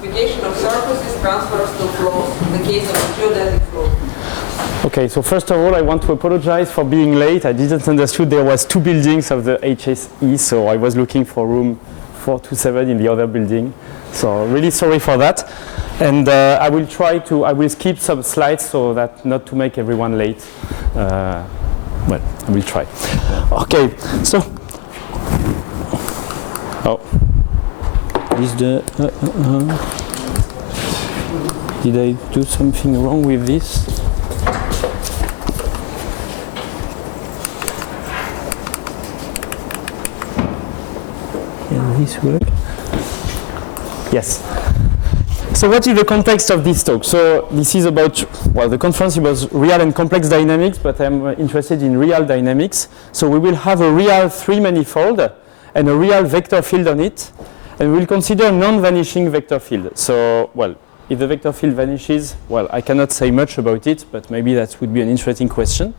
classification of surfaces transverse to flows in the case of geodesic flow. Okay, so first of all, I want to apologize for being late. I didn't understand there was 2 buildings of the HSE, so I was looking for room 427 in the other building. So really sorry for that. And I will skip some slides so that not to make everyone late. Well, I will try. Okay, so, is the, did I do something wrong with this? Can this work? Yes. So what is the context of this talk? So this is about, well, the conference was real and complex dynamics, but I'm interested in real dynamics. So we will have a real 3-manifold and a real vector field on it, and we'll consider non-vanishing vector field. So, well, if the vector field vanishes, well, I cannot say much about it, but maybe that would be an interesting question.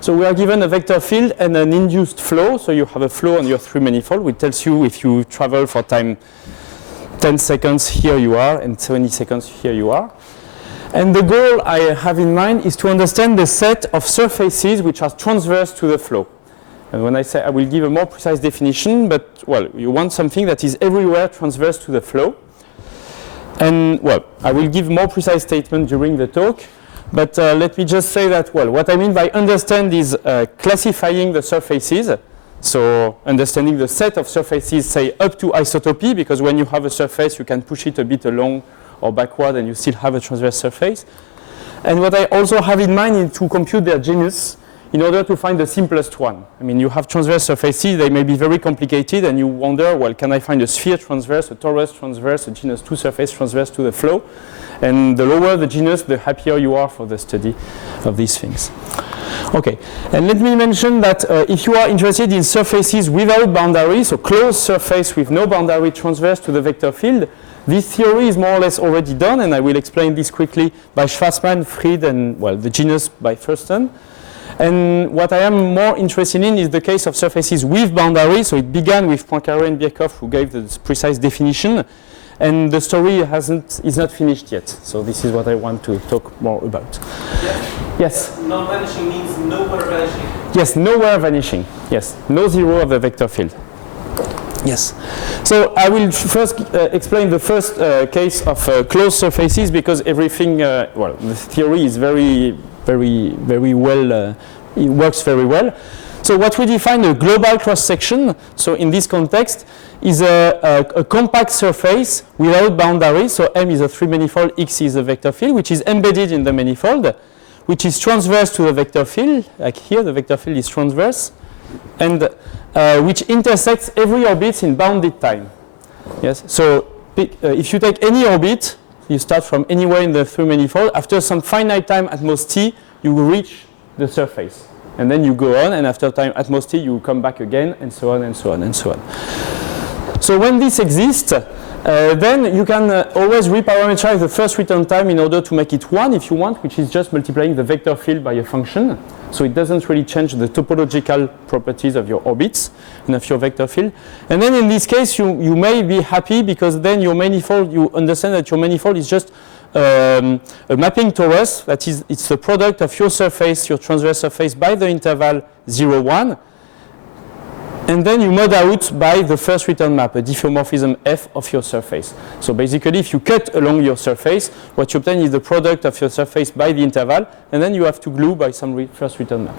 So we are given a vector field and an induced flow. So you have a flow on your 3-manifold, which tells you if you travel for time 10 seconds, here you are, and 20 seconds, here you are. And the goal I have in mind is to understand the set of surfaces which are transverse to the flow. And when I say I will give a more precise definition, but, well, you want something that is everywhere transverse to the flow. And, well, I will give more precise statement during the talk. But let me just say that, well, what I mean by understand is classifying the surfaces. So understanding the set of surfaces, say, up to isotopy, because when you have a surface, you can push it a bit along or backward, and you still have a transverse surface. And what I also have in mind is to compute their genus in order to find the simplest one. I mean, you have transverse surfaces, they may be very complicated, and you wonder, well, can I find a sphere transverse, a torus transverse, a genus 2 surface transverse to the flow? And the lower the genus, the happier you are for the study of these things. Okay, and let me mention that if you are interested in surfaces without boundaries, so closed surface with no boundary transverse to the vector field, this theory is more or less already done, and I will explain this quickly by Schwarzman, Fried, and, well, the genus by Thurston. And what I am more interested in is the case of surfaces with boundaries. So it began with Poincare and Birkoff, who gave the precise definition. And the story is not finished yet. So this is what I want to talk more about. Yes? Non-vanishing means nowhere vanishing. Yes, nowhere vanishing. Yes, no zero of the vector field. Yes. So I will first explain the first case of closed surfaces, because everything, well, the theory is very well, it works very well. So what we define a global cross-section, so in this context, is a compact surface without boundaries. So M is a 3-manifold, X is a vector field, which is embedded in the manifold, which is transverse to the vector field. Like here, the vector field is transverse, and which intersects every orbit in bounded time. Yes. So if you take any orbit, you start from anywhere in the 3-manifold. After some finite time at most t, you will reach the surface. And then you go on, and after time at most t, you come back again, and so on, and so on, and so on. So when this exists, then you can always reparameterize the first return time in order to make it 1 if you want, which is just multiplying the vector field by a function. So it doesn't really change the topological properties of your orbits and of your vector field. And then in this case, you may be happy, because then your manifold, you understand that your manifold is just a mapping torus. That is, it's the product of your surface, your transverse surface, by the interval 0, 1. And then you mod out by the first return map, a diffeomorphism F of your surface. So basically, if you cut along your surface, what you obtain is the product of your surface by the interval, and then you have to glue by some first return map.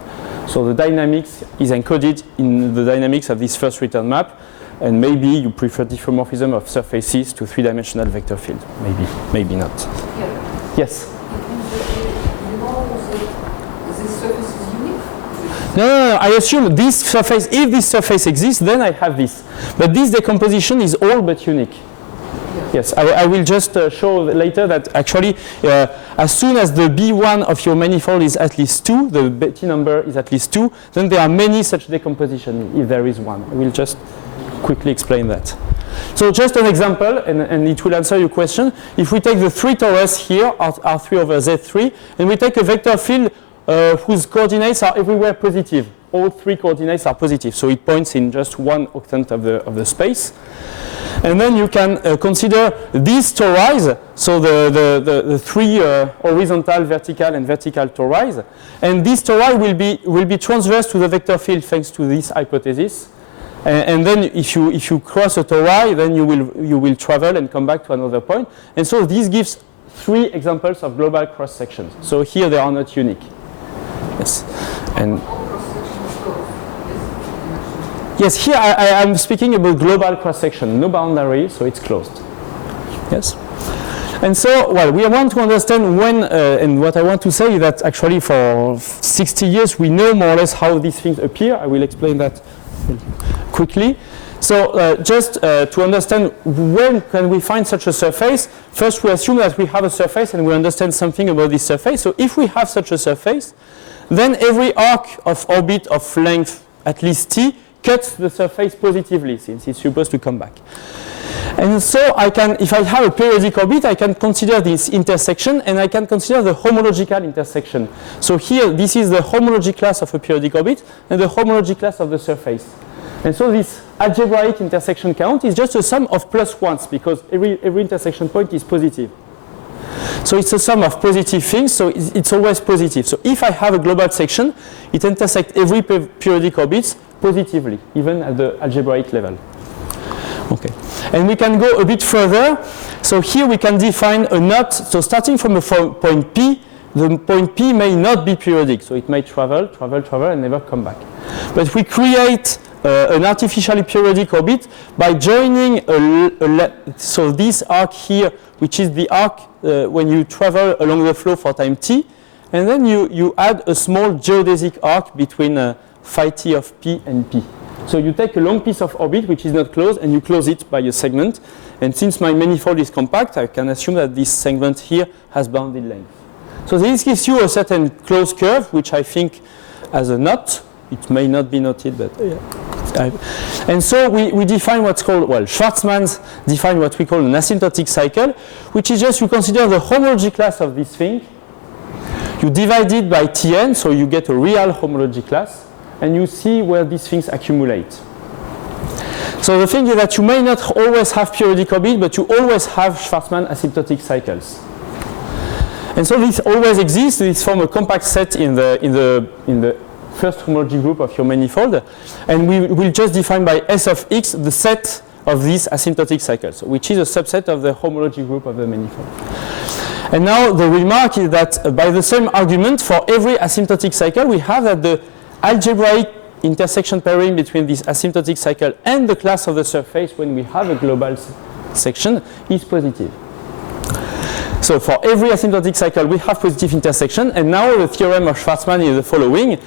So the dynamics is encoded in the dynamics of this first return map, and maybe you prefer diffeomorphism of surfaces to 3-dimensional vector field. Maybe, maybe not. Yeah. Yes? You know that this surface is unique? No, I assume this surface, if this surface exists, then I have this. But this decomposition is all but unique. Yes, I will just show later that actually, as soon as the B1 of your manifold is at least 2, the Betty number is at least 2, then there are many such decompositions if there is one. I will just quickly explain that. So just an example, and it will answer your question. If we take the 3 torus here, R3 over Z3, and we take a vector field whose coordinates are everywhere positive, all three coordinates are positive. So it points in just one octant of the space. And then you can consider these torides, so the three horizontal, vertical, and vertical torides. And this toride will be transverse to the vector field thanks to this hypothesis. And then if you cross a toride, then you will travel and come back to another point. And so this gives three examples of global cross sections. So here they are not unique. Yes. And yes, here I am speaking about global cross-section, no boundary, so it's closed. Yes? And so, well, we want to understand when, and what I want to say is that actually for 60 years we know more or less how these things appear. I will explain that quickly. So just to understand when can we find such a surface, first we assume that we have a surface and we understand something about this surface. So if we have such a surface, then every arc of orbit of length at least t cuts the surface positively since it's supposed to come back. And so I can, if I have a periodic orbit, I can consider this intersection and I can consider the homological intersection. So here, this is the homology class of a periodic orbit and the homology class of the surface. And so this algebraic intersection count is just a sum of plus ones because every intersection point is positive. So it's a sum of positive things, so it's always positive. So if I have a global section, it intersects every periodic orbit positively, even at the algebraic level. Okay. And we can go a bit further. So here we can define a knot. So starting from a point P, the point P may not be periodic. So it may travel, and never come back. But we create an artificially periodic orbit by joining so this arc here, which is the arc when you travel along the flow for time t, and then you add a small geodesic arc between phi t of p and p. So you take a long piece of orbit which is not closed and you close it by a segment. And since my manifold is compact, I can assume that this segment here has bounded length. So this gives you a certain closed curve, which I think as a knot. It may not be noted, but yeah. And so we define what's called, well, Schwarzman define what we call an asymptotic cycle, which is just you consider the homology class of this thing. You divide it by Tn, so you get a real homology class, and you see where these things accumulate. So the thing is that you may not always have periodic orbit, but you always have Schwarzman asymptotic cycles. And so this always exists. This forms a compact set in the first homology group of your manifold, and we will just define by S of x the set of these asymptotic cycles, which is a subset of the homology group of the manifold. And now the remark is that by the same argument, for every asymptotic cycle, we have that the algebraic intersection pairing between this asymptotic cycle and the class of the surface when we have a global section is positive. So for every asymptotic cycle, we have positive intersection, and now the theorem of Schwarzman is the following,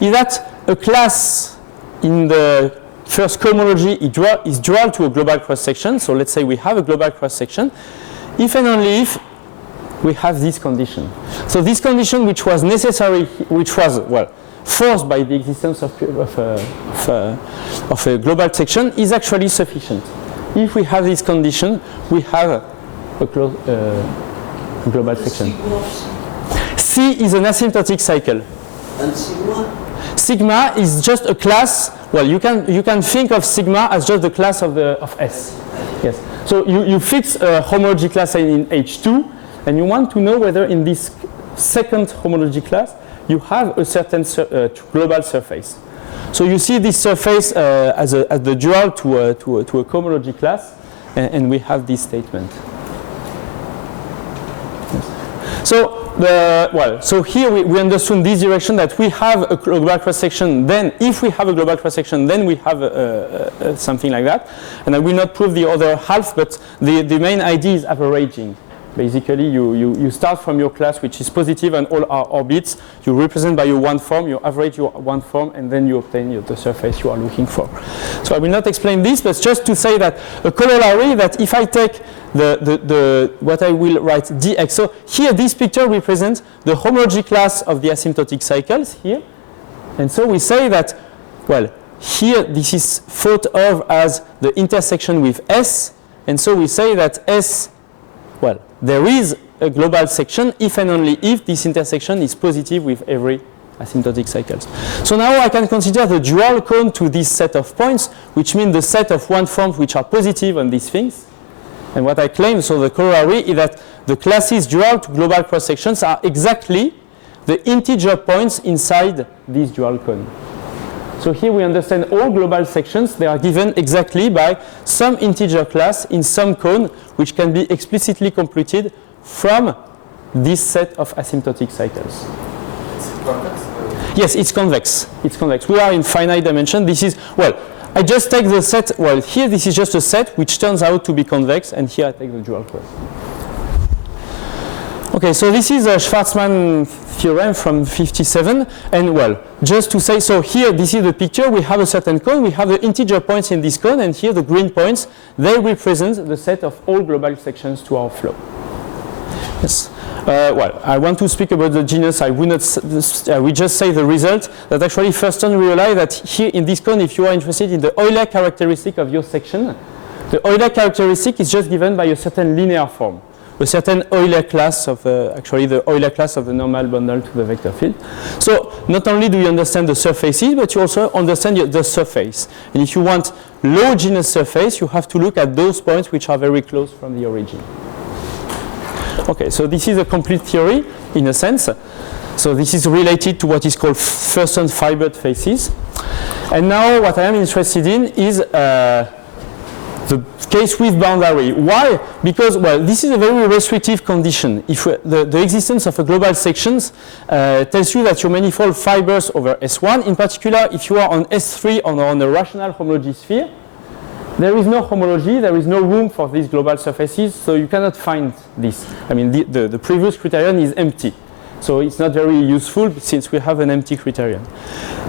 is that a class in the first cohomology is dual to a global cross-section. So let's say we have a global cross-section, if and only if we have this condition. So this condition, which was necessary, which was, well, forced by the existence of a global section, is actually sufficient. If we have this condition, we have a global section. C is an asymptotic cycle. And sigma? Sigma is just a class. Well, you can think of sigma as just the class of S. Yes. So you fix a homology class in H2, and you want to know whether in this second homology class you have a certain global surface. So you see this surface as the dual to a cohomology class, and we have this statement. So here we understood this direction that we have a global cross-section. Then, if we have a global cross-section, then we have something like that. And I will not prove the other half, but the main idea is averaging. Basically, you start from your class, which is positive, and all our orbits. You represent by your one form, you average your one form, and then you obtain the surface you are looking for. So I will not explain this, but just to say that a corollary that if I take what I will write dx. So here, this picture represents the homology class of the asymptotic cycles here, and so we say that, well, here this is thought of as the intersection with S, and so we say that S. Well, there is a global section if and only if this intersection is positive with every asymptotic cycles. So now I can consider the dual cone to this set of points, which means the set of one forms which are positive on these things. And what I claim, so the corollary, is that the classes dual to global cross-sections are exactly the integer points inside this dual cone. So here we understand all global sections, they are given exactly by some integer class in some cone, which can be explicitly computed from this set of asymptotic cycles. It's convex? Yes, it's convex. It's convex. We are in finite dimension. This is, well, I just take the set, well, here this is just a set which turns out to be convex, and here I take the dual cross. Okay, so this is a Schwarzman theorem from 57, and well, just to say, so here this is the picture, we have a certain cone, we have the integer points in this cone, and here the green points, they represent the set of all global sections to our flow. Yes. Well, I want to speak about the genus. I will just say the result, that actually Thurston realized that here in this cone, if you are interested in the Euler characteristic of your section, the Euler characteristic is just given by a certain linear form, a certain Euler class of, actually the Euler class of the normal bundle to the vector field. So not only do you understand the surfaces, but you also understand the surface. And if you want low genus surface, you have to look at those points which are very close from the origin. Okay, so this is a complete theory in a sense. So this is related to what is called Thurston fibered faces. And now what I am interested in is the case with boundary. Why? Because, well, this is a very restrictive condition. If the existence of a global sections tells you that your manifold fibers over S1, in particular if you are on S3 or on a rational homology sphere, there is no homology, there is no room for these global surfaces, so you cannot find this. I mean, the previous criterion is empty. So it's not very useful since we have an empty criterion.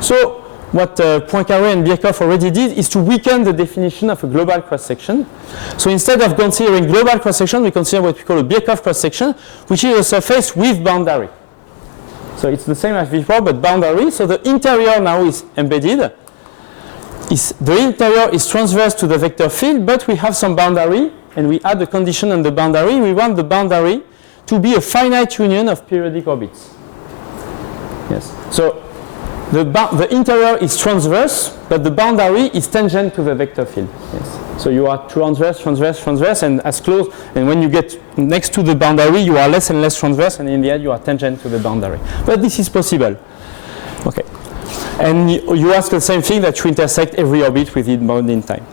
So what Poincare and Birkoff already did is to weaken the definition of a global cross-section. So instead of considering global cross-section, we consider what we call a Birkoff cross-section, which is a surface with boundary. So it's the same as before, but boundary. So the interior now is embedded. The interior is transverse to the vector field, but we have some boundary, and we add a condition on the boundary. We want the boundary to be a finite union of periodic orbits. Yes. So the interior is transverse, but the boundary is tangent to the vector field. Yes. So you are transverse, transverse, transverse, and as close, and when you get next to the boundary, you are less and less transverse, and in the end, you are tangent to the boundary. But this is possible. Okay. And you ask the same thing, that you intersect every orbit within bounding time.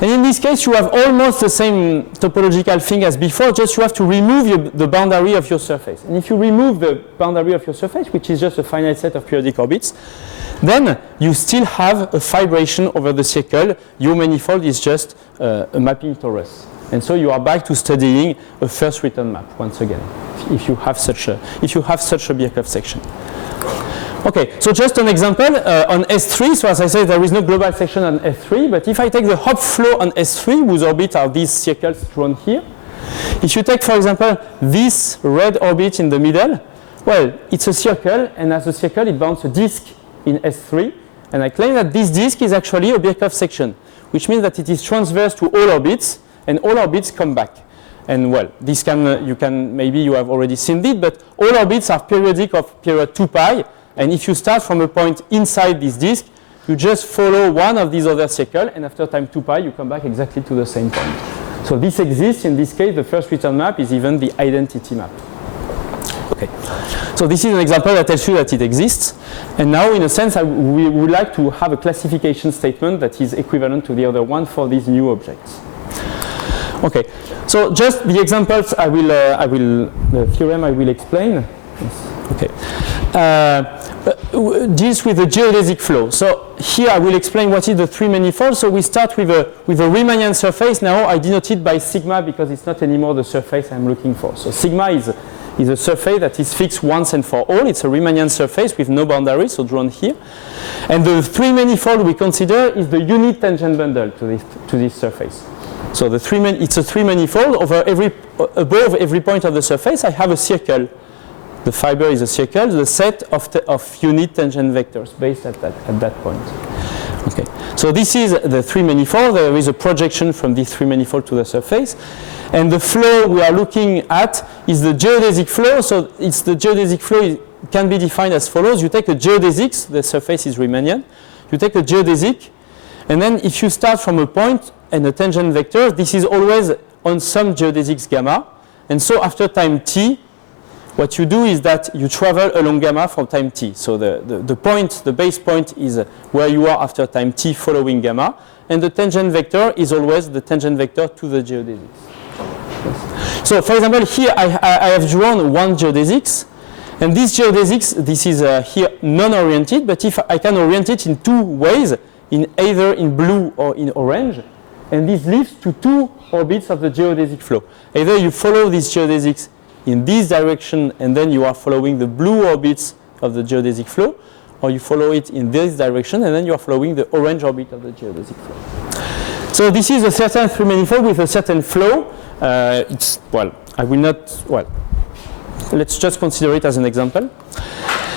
And in this case, you have almost the same topological thing as before, just you have to remove the boundary of your surface. And if you remove the boundary of your surface, which is just a finite set of periodic orbits, then you still have a fibration over the circle. Your manifold is just a mapping torus. And so you are back to studying a first return map once again, if you have such a Birkoff section. Okay, so just an example on S3. So as I said, there is no global section on S3, but if I take the Hopf flow on S3, whose orbits are these circles drawn here, if you take, for example, this red orbit in the middle, well, it's a circle, and as a circle, it bounds a disk in S3, and I claim that this disk is actually a Birkoff section, which means that it is transverse to all orbits, and all orbits come back. And well, this can, maybe you have already seen it, but all orbits are periodic of period 2 pi. And if you start from a point inside this disk, you just follow one of these other circles, and after time 2 pi, you come back exactly to the same point. So this exists. In this case, the first return map is even the identity map. Okay. So this is an example that tells you that it exists. And now, in a sense, we would like to have a classification statement that is equivalent to the other one for these new objects. Okay. So just the examples the theorem I will explain. Yes. Okay. Deals with the geodesic flow. So here I will explain what is the three manifold. So we start with a Riemannian surface. Now I denote it by sigma because it's not anymore the surface I'm looking for. So sigma is a surface that is fixed once and for all. It's a Riemannian surface with no boundary, so drawn here. And the three manifold we consider is the unit tangent bundle to this surface. So it's a three manifold. Above every point of the surface I have a circle. The fiber is a circle, the set of unit tangent vectors based at that point. Okay. So this is the three manifold. There is a projection from this three manifold to the surface. And the flow we are looking at is the geodesic flow. So it's the geodesic flow can be defined as follows. You take a geodesic, the surface is Riemannian. You take a geodesic, and then if you start from a point and a tangent vector, this is always on some geodesics gamma. And so after time t, what you do is that you travel along gamma from time t. So the point, the base point is where you are after time t following gamma. And the tangent vector is always the tangent vector to the geodesics. So for example, here I have drawn one geodesics. And this geodesics, this is here non-oriented. But if I can orient it in two ways, in either in blue or in orange. And this leads to two orbits of the geodesic flow. Either you follow these geodesics in this direction and then you are following the blue orbits of the geodesic flow, or you follow it in this direction and then you are following the orange orbit of the geodesic flow. So this is a certain free manifold with a certain flow. It's, well, I will not, well, let's just consider it as an example.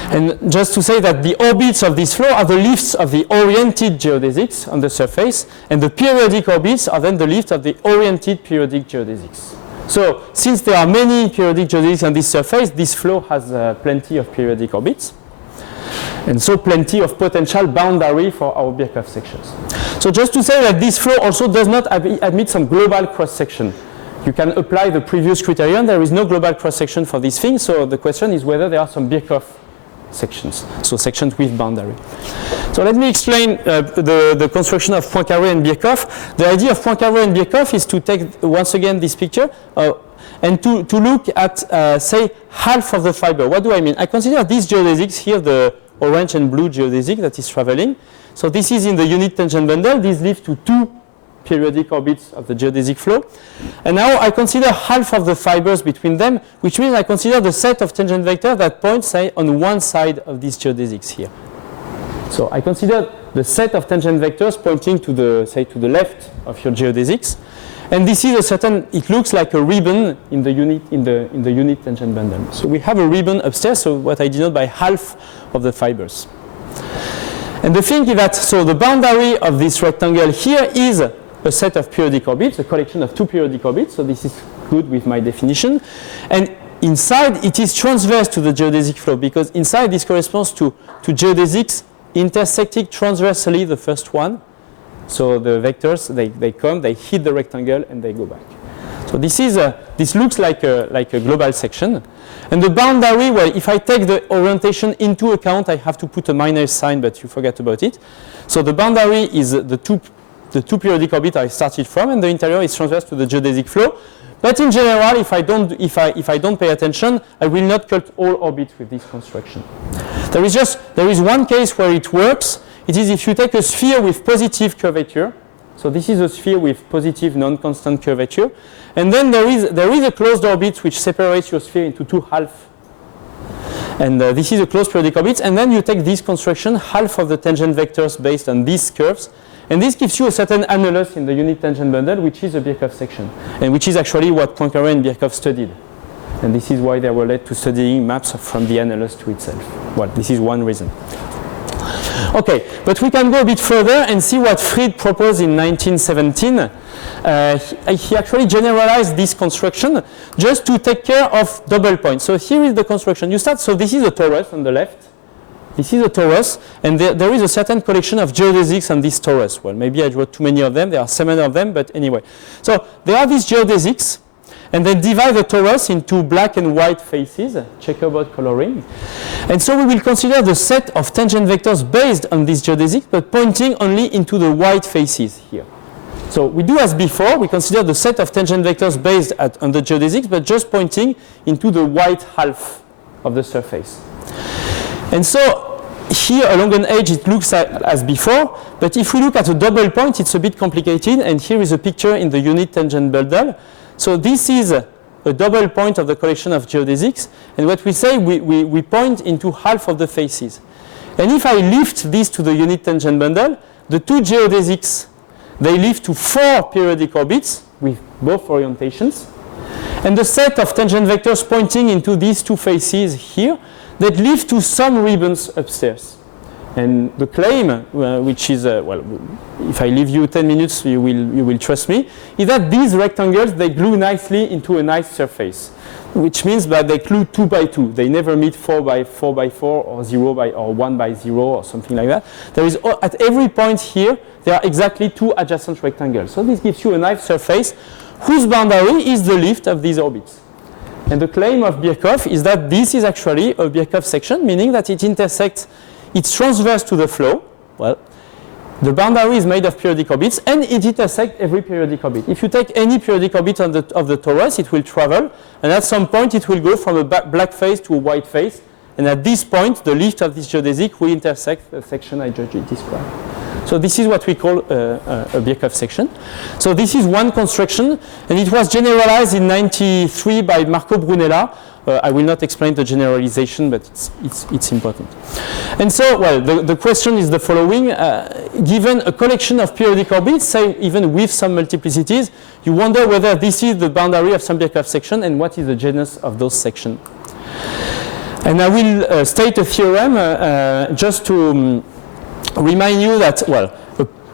And just to say that the orbits of this flow are the lifts of the oriented geodesics on the surface, and the periodic orbits are then the lift of the oriented periodic geodesics. So since there are many periodic geodesics on this surface, this flow has plenty of periodic orbits, and so plenty of potential boundary for our Birkoff sections. So just to say that this flow also does not admit some global cross-section. You can apply the previous criterion. There is no global cross-section for this thing, so the question is whether there are some Birkoff sections, so sections with boundary. So let me explain the construction of Poincare and Birkoff. The idea of Poincare and Birkoff is to take once again this picture and to look at say half of the fiber. What do I mean? I consider these geodesics here, the orange and blue geodesic that is traveling. So this is in the unit tangent bundle. This leads to two periodic orbits of the geodesic flow. And now I consider half of the fibers between them, which means I consider the set of tangent vectors that point, say, on one side of these geodesics here. So I consider the set of tangent vectors pointing to the, say, to the left of your geodesics. And this is a certain, it looks like a ribbon in the unit, in the unit tangent bundle. So we have a ribbon upstairs, so what I denote by half of the fibers. And the thing is that, so the boundary of this rectangle here is a set of periodic orbits, a collection of two periodic orbits, so this is good with my definition. And inside it is transverse to the geodesic flow, because inside this corresponds to geodesics intersecting transversely the first one. So the vectors, they come, they hit the rectangle, and they go back. So this is this looks like a global section. And the boundary, well, if I take the orientation into account, I have to put a minus sign, but you forget about it. So the boundary is the two periodic orbits I started from, and the interior is transverse to the geodesic flow. But in general, if I don't pay attention, I will not cut all orbits with this construction. There is one case where it works. It is if you take a sphere with positive curvature. So this is a sphere with positive non-constant curvature, and then there is a closed orbit which separates your sphere into two halves. And this is a closed periodic orbit, and then you take this construction, half of the tangent vectors based on these curves. And this gives you a certain annulus in the unit tangent bundle, which is a Birkoff section, and which is actually what Poincare and Birkoff studied. And this is why they were led to studying maps from the annulus to itself. Well, this is one reason. Okay, but we can go a bit further and see what Fried proposed in 1917. He actually generalized this construction just to take care of double points. So here is the construction. You start, so this is a torus on the left. This is a torus, and there is a certain collection of geodesics on this torus. Well, maybe I drew too many of them. There are 7 of them, but anyway. So there are these geodesics, and they divide the torus into black and white faces, checkerboard coloring. And so we will consider the set of tangent vectors based on this geodesic, but pointing only into the white faces here. So we do as before. We consider the set of tangent vectors based on the geodesics, but just pointing into the white half of the surface. And so here along an edge it looks as before, but if we look at a double point it's a bit complicated, and here is a picture in the unit tangent bundle. So this is a double point of the collection of geodesics, and what we say, we point into half of the faces. And if I lift this to the unit tangent bundle, the two geodesics, they lift to 4 periodic orbits with both orientations, and the set of tangent vectors pointing into these two faces here, that lead to some ribbons upstairs. And the claim, which is, well, if I leave you 10 minutes, you will trust me, is that these rectangles, they glue nicely into a nice surface, which means that they glue 2 by 2. They never meet 4 by 4 by 4 or 0 by or 1 by 0 or something like that. There is, at every point here, there are exactly 2 adjacent rectangles. So this gives you a nice surface whose boundary is the lift of these orbits. And the claim of Birkoff is that this is actually a Birkoff section, meaning that it intersects, it's transverse to the flow. Well, the boundary is made of periodic orbits, and it intersects every periodic orbit. If you take any periodic orbit of the torus, it will travel, and at some point it will go from a black face to a white face, and at this point, the lift of this geodesic will intersect the section I just described. So this is what we call a Birkoff section. So this is one construction, and it was generalized in '93 by Marco Brunella. I will not explain the generalization, but it's important. And so, well, the question is the following. Given a collection of periodic orbits, say even with some multiplicities, you wonder whether this is the boundary of some Birkoff section and what is the genus of those sections. And I will state a theorem just to remind you that, well,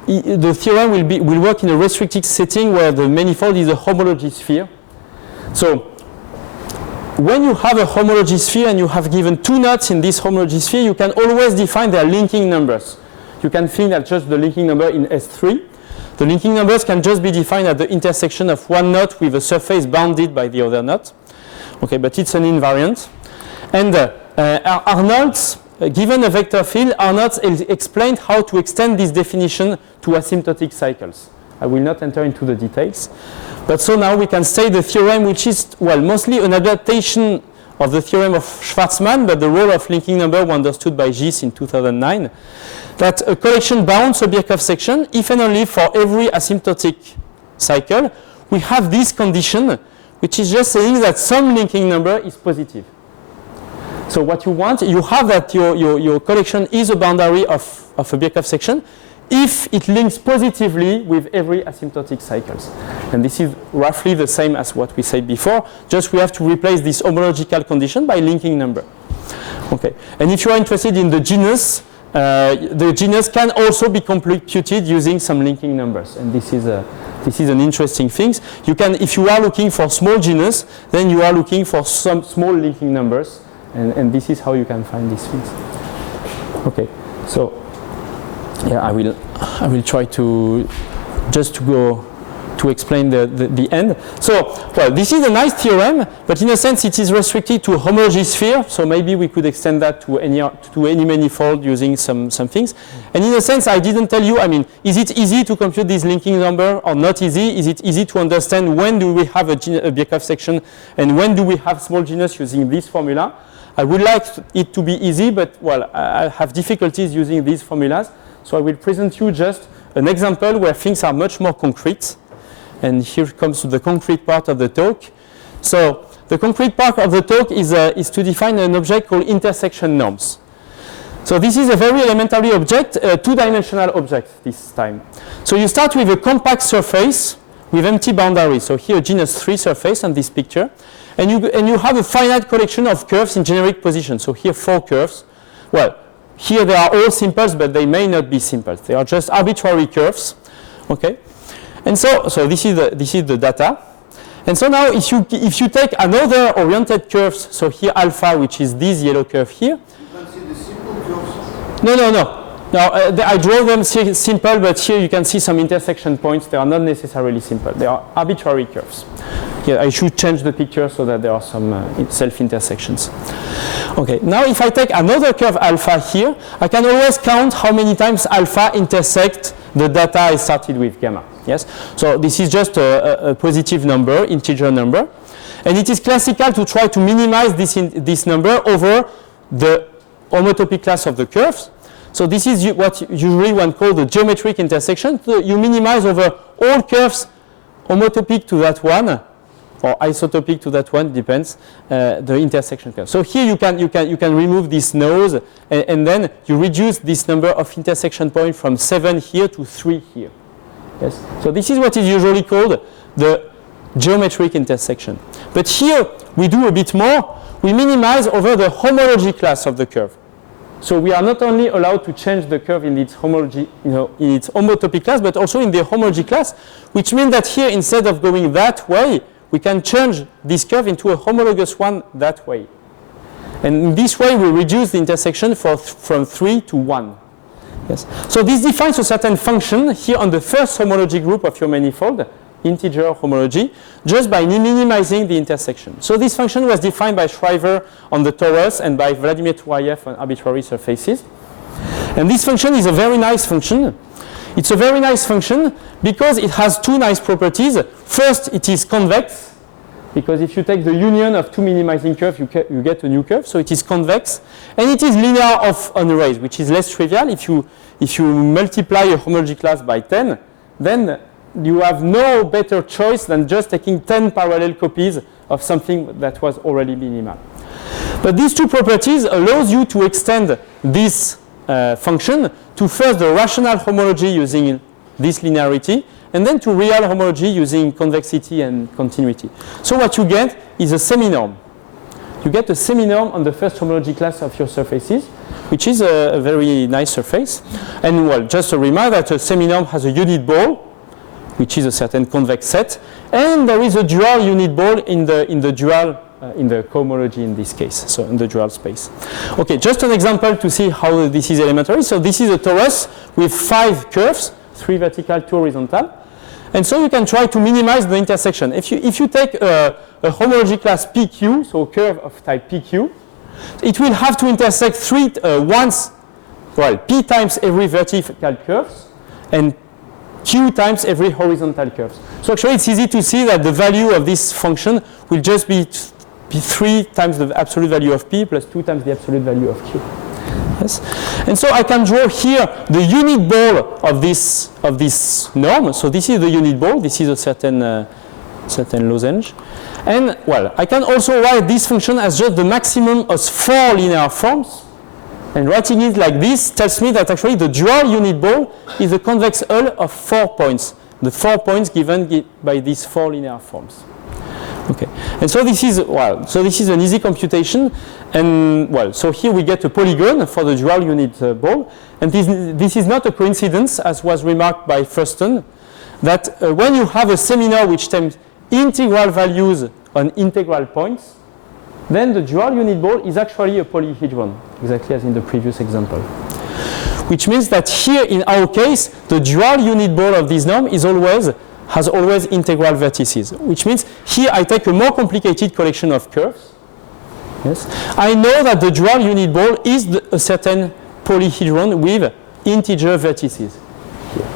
the theorem will work in a restricted setting where the manifold is a homology sphere. So when you have a homology sphere and you have given 2 knots in this homology sphere, you can always define their linking numbers. You can think that just the linking number in S3. The linking numbers can just be defined at the intersection of one knot with a surface bounded by the other knot. Okay, but it's an invariant. And Arnold's, given a vector field, Arnold explained how to extend this definition to asymptotic cycles. I will not enter into the details. But so now we can state the theorem, which is, well, mostly an adaptation of the theorem of Schwarzman, but the role of linking number was understood by J.S. in 2009, that a collection bounds a Birkoff section if and only for every asymptotic cycle we have this condition, which is just saying that some linking number is positive. So what you want, you have that your collection is a boundary of a Birkoff section if it links positively with every asymptotic cycles. And this is roughly the same as what we said before, just we have to replace this homological condition by linking number. Okay. And if you are interested in the genus can also be computed using some linking numbers. And this is an interesting thing. You can, if you are looking for small genus, then you are looking for some small linking numbers. And this is how you can find these things. Okay, so yeah, I will try to just to go to explain the end. So, well, this is a nice theorem, but in a sense it is restricted to a homology sphere. So maybe we could extend that to any manifold using some things. And in a sense, I didn't tell you. I mean, is it easy to compute this linking number or not easy? Is it easy to understand when do we have a Birkoff section and when do we have small genus using this formula? I would like it to be easy, but well, I have difficulties using these formulas. So I will present you just an example where things are much more concrete. And here comes the concrete part of the talk. So the concrete part of the talk is to define an object called intersection norms. So this is a very elementary object, a 2-dimensional object this time. So you start with a compact surface with empty boundaries. So here genus 3 surface on this picture. And you have a finite collection of curves in generic position. So here 4 curves. Well, here they are all simples, but they may not be simples. They are just arbitrary curves. Okay. And so this is the data. And so now if you take another oriented curves, so here alpha, which is this yellow curve here. You can see the simple curves. No. Now I draw them simple, but here you can see some intersection points. They are not necessarily simple. They are arbitrary curves. Yeah, I should change the picture so that there are some self-intersections. Okay, now if I take another curve alpha here, I can always count how many times alpha intersect the data I started with gamma. Yes, so this is just a positive number, integer number, and it is classical to try to minimize this number over the homotopic class of the curves. So this is what usually one calls the geometric intersection. So you minimize over all curves homotopic to that one, or isotopic to that one, depends, the intersection curve. So here you can remove this nose, and then you reduce this number of intersection points from 7 here to 3 here. Yes. So this is what is usually called the geometric intersection. But here we do a bit more. We minimize over the homology class of the curve. So we are not only allowed to change the curve in its homology, in its homotopy class, but also in the homology class, which means that here, instead of going that way, we can change this curve into a homologous one that way. And in this way, we reduce the intersection from 3 to 1. Yes. So this defines a certain function here on the first homology group of your manifold, integer homology, just by minimizing the intersection. So this function was defined by Shriver on the torus and by Vladimir Turayev on arbitrary surfaces. And this function is a very nice function. It's a very nice function because it has two nice properties. First, it is convex, because if you take the union of two minimizing curves, you get a new curve. So it is convex. And it is linear of unraised, which is less trivial. If you multiply a homology class by 10, then you have no better choice than just taking 10 parallel copies of something that was already minimal. But these two properties allows you to extend this function to first the rational homology using this linearity, and then to real homology using convexity and continuity. So what you get is a seminorm. You get a seminorm on the first homology class of your surfaces, which is a very nice surface. And well, just a reminder that a seminorm has a unit ball, which is a certain convex set, and there is a dual unit ball in the dual in the cohomology in this case, so in the dual space. Okay, just an example to see how this is elementary. So this is a torus with 5 curves, 3 vertical, 2 horizontal. And so you can try to minimize the intersection. If you take a homology class PQ, so a curve of type PQ, it will have to intersect P times every vertical curves, and Q times every horizontal curves. So actually it's easy to see that the value of this function will just be 3 times the absolute value of P plus 2 times the absolute value of Q. Yes. And so I can draw here the unit ball of this norm. So this is the unit ball. This is a certain lozenge. And well, I can also write this function as just the maximum of 4 linear forms. And writing it like this tells me that actually the dual unit ball is a convex hull of 4 points. The 4 points given by these 4 linear forms. Okay, and so this is an easy computation, and well, so here we get a polygon for the dual unit ball, and this is not a coincidence, as was remarked by Thurston, that when you have a seminar which takes integral values on integral points, then the dual unit ball is actually a polyhedron, exactly as in the previous example. Which means that here in our case, the dual unit ball of this norm has always integral vertices, which means here I take a more complicated collection of curves. Yes. I know that the dual unit ball is a certain polyhedron with integer vertices. Here.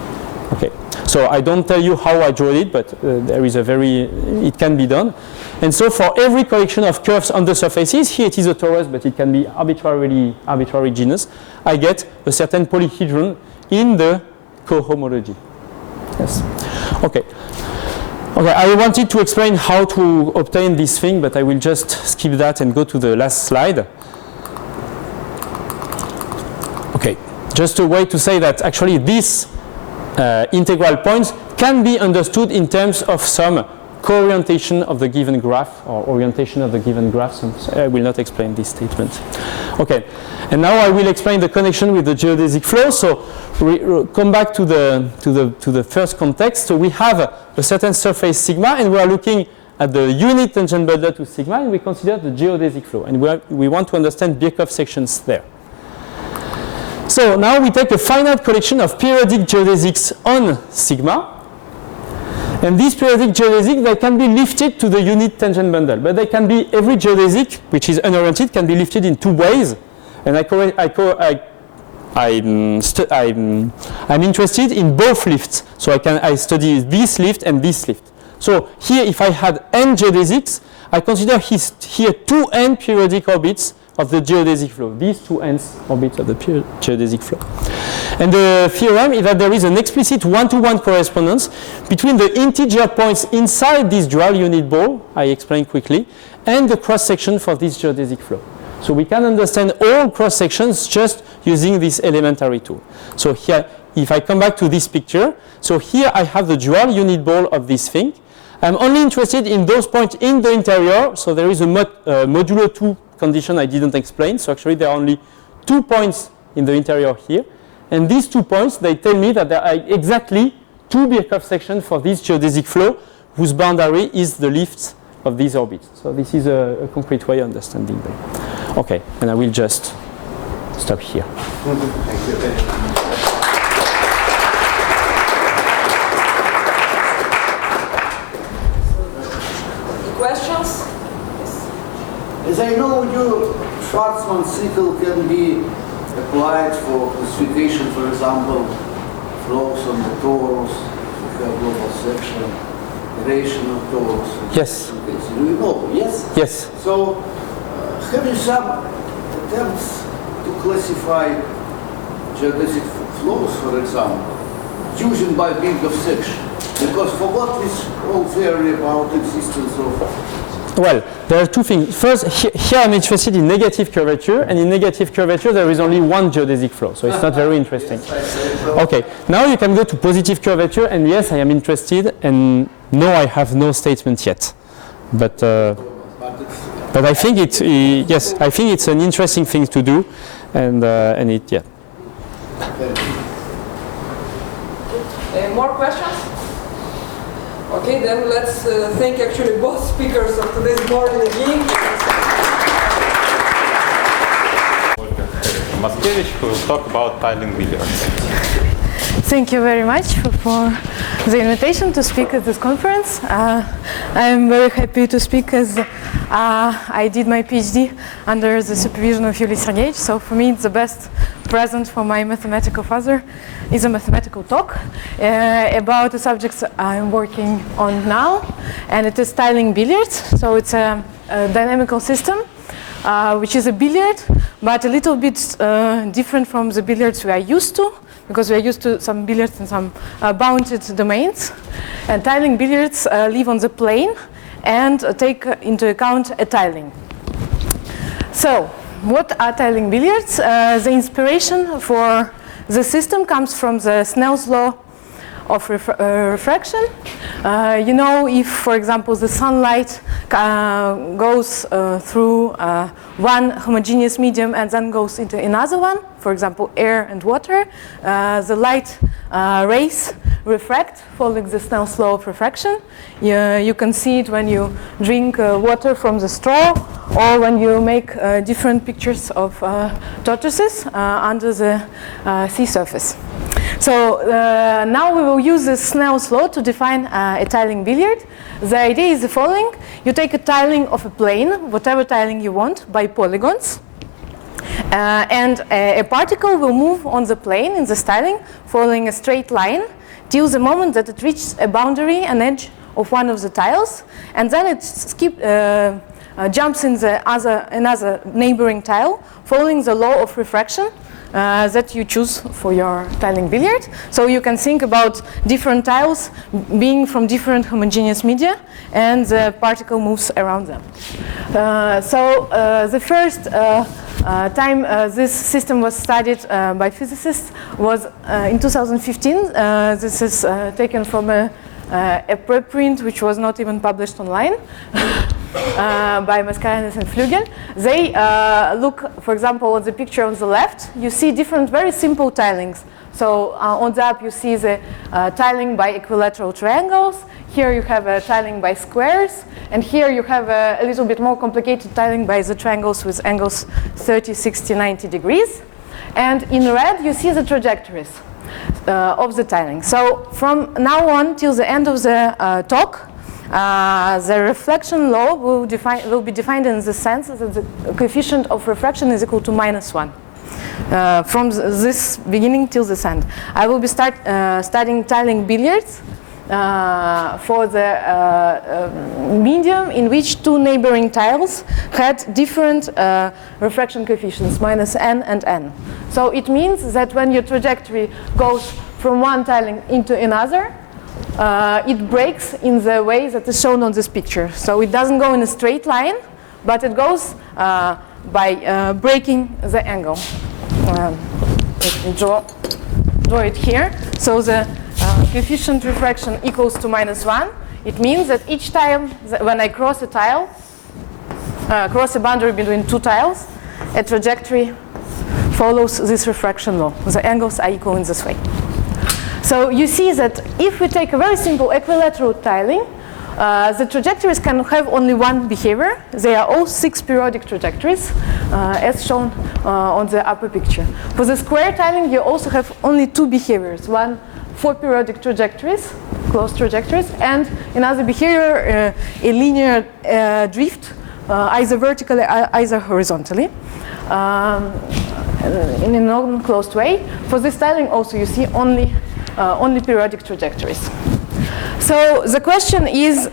Okay, so I don't tell you how I draw it, but it can be done. And so for every collection of curves on the surfaces, here it is a torus, but it can be arbitrary genus, I get a certain polyhedron in the cohomology. Yes. Okay. Okay, I wanted to explain how to obtain this thing, but I will just skip that and go to the last slide. Okay, just a way to say that actually these integral points can be understood in terms of some co-orientation of the given graph or orientation of the given graph. So I will not explain this statement. Okay, and now I will explain the connection with the geodesic flow. So come back to the first context. So we have a certain surface sigma, and we are looking at the unit tangent bundle to sigma, and we consider the geodesic flow, and we want to understand Birkoff sections there. So now we take a finite collection of periodic geodesics on sigma. And these periodic geodesics, they can be lifted to the unit tangent bundle, but they can be, every geodesic, which is unoriented, can be lifted in 2 ways. And I'm interested in both lifts. So I study this lift and this lift. So here, if I had n geodesics, I consider here 2 n periodic orbits of the geodesic flow. These 2 n's orbits of the geodesic flow. And the theorem is that there is an explicit one-to-one correspondence between the integer points inside this dual unit ball, I explained quickly, and the cross-section for this geodesic flow. So we can understand all cross-sections just using this elementary tool. So here, if I come back to this picture, so here I have the dual unit ball of this thing. I'm only interested in those points in the interior, so there is a modulo 2 condition I didn't explain, so actually there are only 2 points in the interior here. And these 2 points, they tell me that there are exactly 2 Birkoff sections for this geodesic flow whose boundary is the lift of these orbits. So this is a concrete way of understanding them. Okay, and I will just stop here. Thank you. Questions? As I know, Schwarzman cycle can be applied for classification, for example, flows on the torus, we have global section, duration of torus. Yes. You know, yes? Yes. So, have you some attempts to classify geodesic flows, for example, using by Birkoff section? Because for what is all theory about existence of... Well, there are 2 things. First, here I'm interested in negative curvature, and in negative curvature there is only one geodesic flow, so it's not very interesting. Okay, now you can go to positive curvature, and yes, I am interested, and no, I have no statement yet. But I think yes, I think it's an interesting thing to do, and yeah. More questions? Okay, then let's thank actually both speakers of today's morning again. Maskevich, who will talk about tiling billiards. Thank you very much for the invitation to speak at this conference. I'm very happy to speak as I did my PhD under the supervision of Yu.S.Ильяшенko. So for me, it's the best present for my mathematical father is a mathematical talk about the subjects I'm working on now, and it is tiling billiards. So it's a dynamical system, which is a billiard, but a little bit different from the billiards we are used to, because we are used to some billiards and some bounded domains. And tiling billiards live on the plane and take into account a tiling. So, what are tiling billiards? The inspiration for the system comes from the Snell's law of refraction. You know, if, for example, the sunlight goes through one homogeneous medium and then goes into another one, for example, air and water, the light rays refract following the Snell's law of refraction. You can see it when you drink water from the straw, or when you make different pictures of tortoises under the sea surface. So now we will use this Snell's law to define a tiling billiard. The idea is the following. You take a tiling of a plane, whatever tiling you want, by polygons. And a particle will move on the plane in this tiling following a straight line till the moment that it reaches a boundary, an edge of one of the tiles, and then it jumps in another neighboring tile following the law of refraction that you choose for your tiling billiard. So you can think about different tiles being from different homogeneous media, and the particle moves around them. The first time this system was studied by physicists was in 2015. This is taken from a preprint which was not even published online by Mascarenhas and Flügel. They look, for example, on the picture on the left, you see different very simple tilings. So on the up you see the tiling by equilateral triangles. Here you have a tiling by squares, and here you have a little bit more complicated tiling by the triangles with angles 30, 60, 90 degrees. And in red you see the trajectories of the tiling. So from now on till the end of the talk, the reflection law will be defined in the sense that the coefficient of refraction is equal to -1. From this beginning till this end. I will be studying tiling billiards for the medium in which two neighboring tiles had different refraction coefficients, -n and n. So it means that when your trajectory goes from one tiling into another, it breaks in the way that is shown on this picture. So it doesn't go in a straight line, but it goes by breaking the angle. Let me draw it here. So the coefficient refraction equals to -1. It means that each time when I cross a tile, cross a boundary between two tiles, a trajectory follows this refraction law. The angles are equal in this way. So you see that if we take a very simple equilateral tiling, the trajectories can have only one behavior. They are all 6 periodic trajectories, as shown on the upper picture. For the square tiling, you also have only 2 behaviors. One, 4 periodic trajectories, closed trajectories, and another behavior, a linear drift, either vertically, either horizontally, in a non-closed way. For this tiling, also you see only periodic trajectories. So the question is,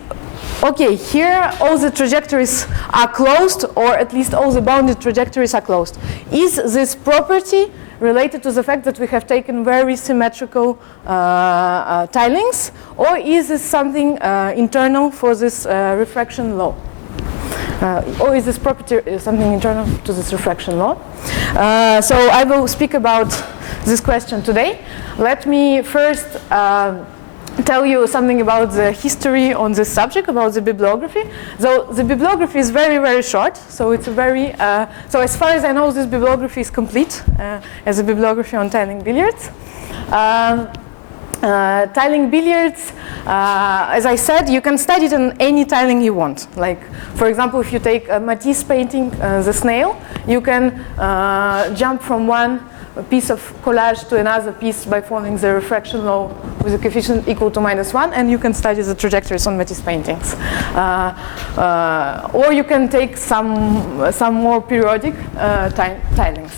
okay, here all the trajectories are closed, or at least all the bounded trajectories are closed. Is this property related to the fact that we have taken very symmetrical tilings, or is this something internal for this refraction law? Or is this property something internal to this refraction law? So I will speak about this question today. Let me first tell you something about the history on this subject, about the bibliography. So the bibliography is very, very short. So it's a very, so as far as I know, this bibliography is complete as a bibliography on tiling billiards. Tiling billiards, as I said, you can study it on any tiling you want. Like, for example, if you take a Matisse painting, The Snail, you can jump from one piece of collage to another piece by following the refraction law with a coefficient equal to -1, and you can study the trajectories on Matisse paintings. Or you can take some more periodic tilings.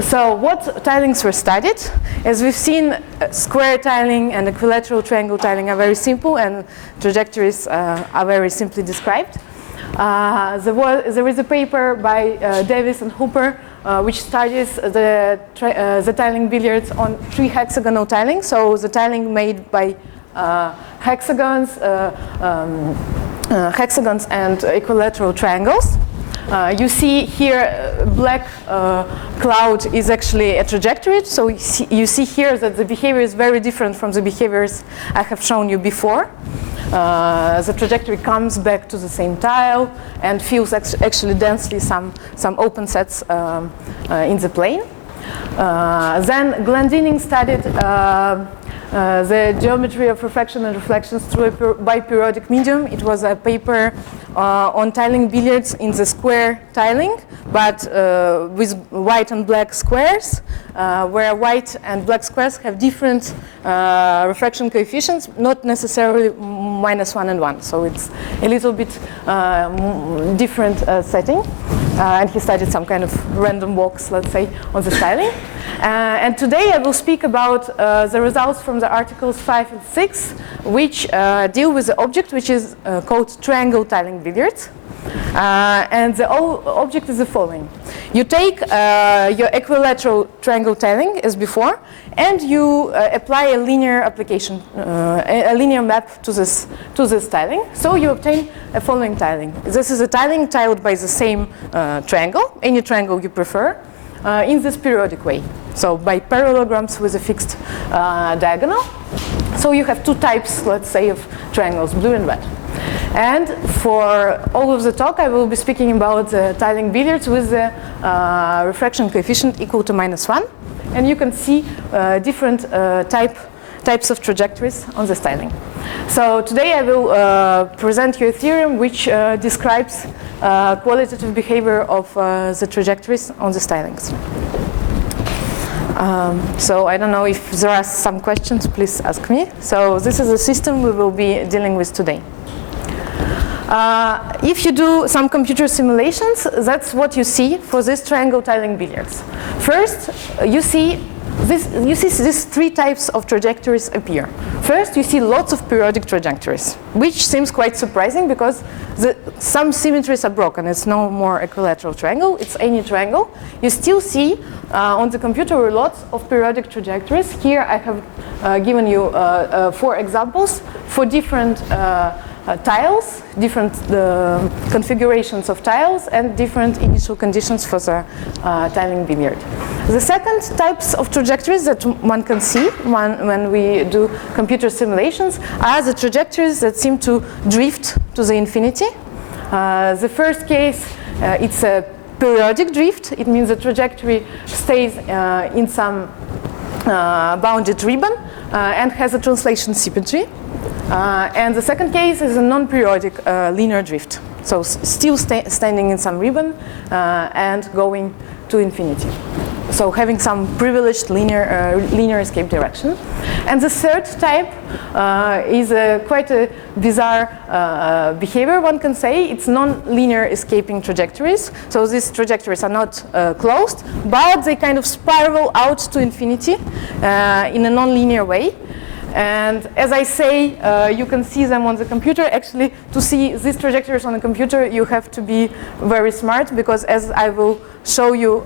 So what tilings were studied? As we've seen, square tiling and equilateral triangle tiling are very simple, and trajectories are very simply described. There is a paper by Davis and Hooper which studies the tiling billiards on 3 hexagonal tiling. So the tiling made by hexagons and equilateral triangles. You see here black cloud is actually a trajectory. So you see here that the behavior is very different from the behaviors I have shown you before. The trajectory comes back to the same tile and fills actually densely some open sets in the plane. Then Glendinning studied the geometry of refraction and reflections through a biperiodic medium. It was a paper on tiling billiards in the square tiling, but with white and black squares, where white and black squares have different refraction coefficients, not necessarily -1 and 1. So it's a little bit different setting. And he studied some kind of random walks, let's say, on the tiling. And today I will speak about the results from the articles 5 and 6, which deal with the object which is called triangle tiling billiards. And the object is the following. You take your equilateral triangle tiling as before, and you apply a linear application, a linear map to this tiling. So you obtain a following tiling. This is a tiling tiled by the same triangle, any triangle you prefer, in this periodic way. So by parallelograms with a fixed diagonal. So you have 2 types, let's say, of triangles, blue and red. And for all of the talk, I will be speaking about the tiling billiards with the refraction coefficient equal to -1. And you can see different types of trajectories on this tiling. So today I will present you a theorem which describes qualitative behavior of the trajectories on the tilings. So I don't know if there are some questions, please ask me. So this is the system we will be dealing with today. If you do some computer simulations, that's what you see for this triangle tiling billiards. First, you see these 3 types of trajectories appear. First, you see lots of periodic trajectories, which seems quite surprising because some symmetries are broken. It's no more equilateral triangle, it's any triangle. You still see on the computer lots of periodic trajectories. Here I have given you 4 examples for different tiles, different configurations of tiles, and different initial conditions for the tiling billiard. The second types of trajectories that one can see when we do computer simulations are the trajectories that seem to drift to the infinity. The first case, it's a periodic drift. It means the trajectory stays in some bounded ribbon and has a translation symmetry. And the second case is a non-periodic linear drift. So still standing in some ribbon and going to infinity. So having some privileged linear escape direction. And the third type is quite a bizarre behavior, one can say. It's non-linear escaping trajectories. So these trajectories are not closed, but they kind of spiral out to infinity in a non-linear way. And as I say, you can see them on the computer. Actually, to see these trajectories on a computer, you have to be very smart, because as I will show you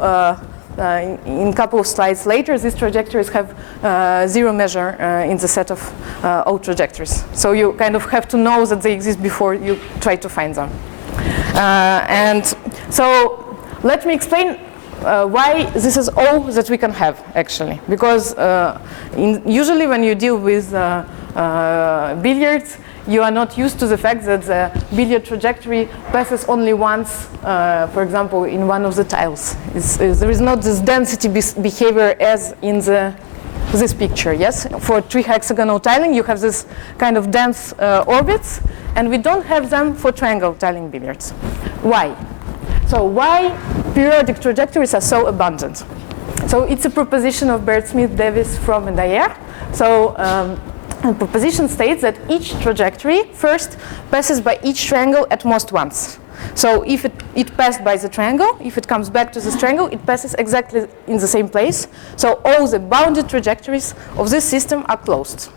in a couple of slides later, these trajectories have zero measure in the set of O trajectories. So you kind of have to know that they exist before you try to find them. And so let me explain why this is all that we can have, actually. Because usually when you deal with billiards, you are not used to the fact that the billiard trajectory passes only once, for example, in one of the tiles. There is not this density behavior as in this picture, yes? For three-hexagonal tiling, you have this kind of dense orbits, and we don't have them for triangle tiling billiards. Why? So why periodic trajectories are so abundant? So it's a proposition of Baird, Smith, Davis, Fromm, and Ayer. So the proposition states that each trajectory first passes by each triangle at most once. So if it passed by the triangle, if it comes back to this triangle, it passes exactly in the same place. So all the bounded trajectories of this system are closed.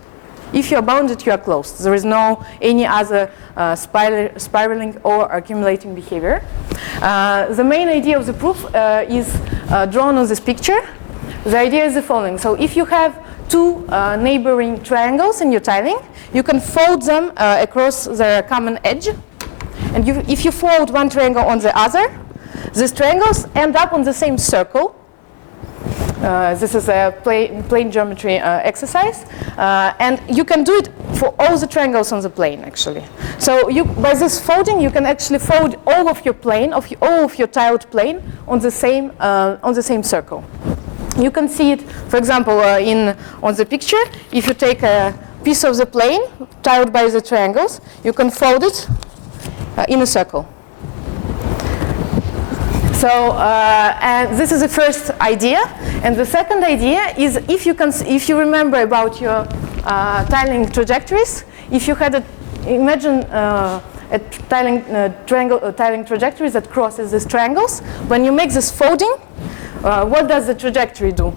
If you are bounded, you are closed. There is no any other spiraling or accumulating behavior. The main idea of the proof is drawn on this picture. The idea is the following. So if you have two neighboring triangles in your tiling, you can fold them across their common edge. And if you fold one triangle on the other, these triangles end up on the same circle. This is a plane geometry exercise. And you can do it for all the triangles on the plane, actually. So by this folding, you can actually fold all of your plane, all of your tiled plane on the same circle. You can see it, for example, on the picture. If you take a piece of the plane tiled by the triangles, you can fold it in a circle. So and this is the first idea, and the second idea is if you remember about your tiling trajectories, if you had imagine a tiling trajectories that crosses these triangles, when you make this folding, what does the trajectory do?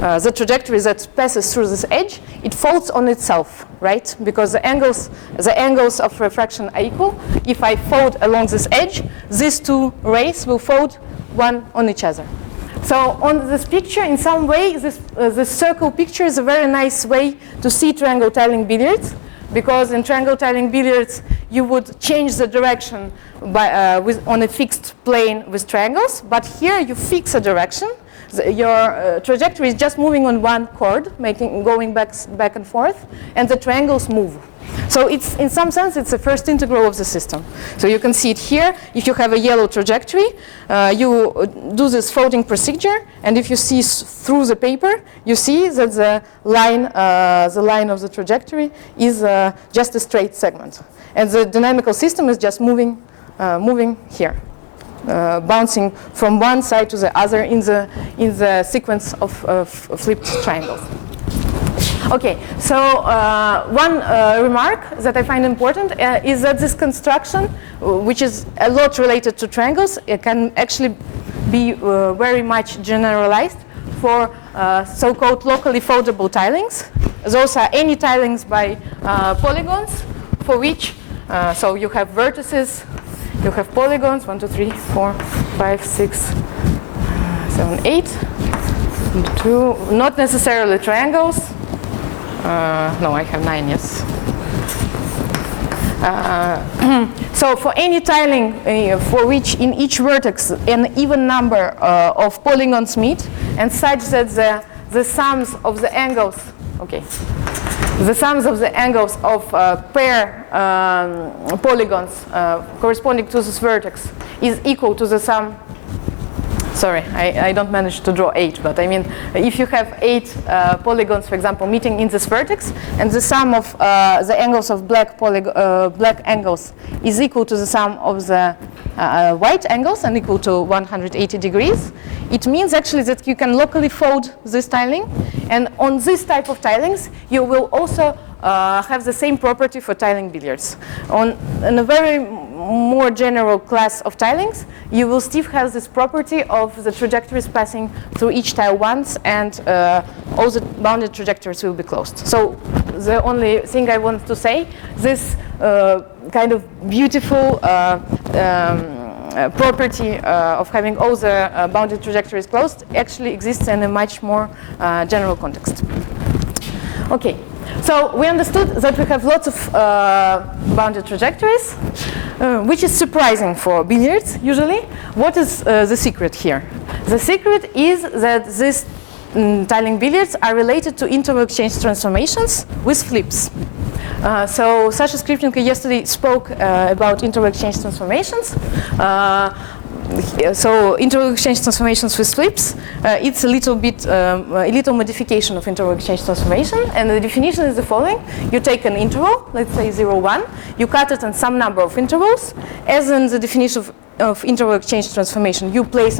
The trajectory that passes through this edge, it folds on itself, right? Because the angles of refraction are equal. If I fold along this edge, these two rays will fold one on each other. So on this picture, in some way, this circle picture is a very nice way to see triangle tiling billiards, because in triangle tiling billiards, you would change the direction by, on a fixed plane with triangles, but here you fix a direction. Your trajectory is just moving on one chord, going back and forth, and the triangles move. So it's, in some sense, it's the first integral of the system. So you can see it here. If you have a yellow trajectory, you do this folding procedure, and if you see through the paper, you see that the line of the trajectory is just a straight segment, and the dynamical system is just moving here. Bouncing from one side to the other in the sequence of flipped triangles. Okay, so one remark that I find important is that this construction, which is a lot related to triangles, it can actually be very much generalized for so-called locally foldable tilings. Those are any tilings by polygons for which, so you have vertices. You have polygons, 1, 2, 3, 4, 5, 6, 7, 8. 2, not necessarily triangles. No, I have 9, yes. So for any tiling for which in each vertex an even number of polygons meet, and such that the sums of the angles, okay. The sums of the angles of pair polygons corresponding to this vertex is equal to the sum sorry, I don't manage to draw 8, but I mean, if you have 8 polygons, for example, meeting in this vertex, and the sum of the angles of black angles is equal to the sum of the white angles and equal to 180 degrees, it means actually that you can locally fold this tiling, and on this type of tilings, you will also have the same property for tiling billiards. In a very more general class of tilings, you will still have this property of the trajectories passing through each tile once, and all the bounded trajectories will be closed. So the only thing I want to say, this kind of beautiful property of having all the bounded trajectories closed actually exists in a much more general context. Okay. So we understood that we have lots of bounded trajectories, which is surprising for billiards usually. What is the secret here? The secret is that these tiling billiards are related to interval exchange transformations with flips. So Sasha Skripchenko yesterday spoke about interval exchange transformations. So interval exchange transformations with flips, it's a little bit, a little modification of interval exchange transformation, and the definition is the following. You take an interval, let's say 0, 1, you cut it in some number of intervals, as in the definition of interval exchange transformation, you place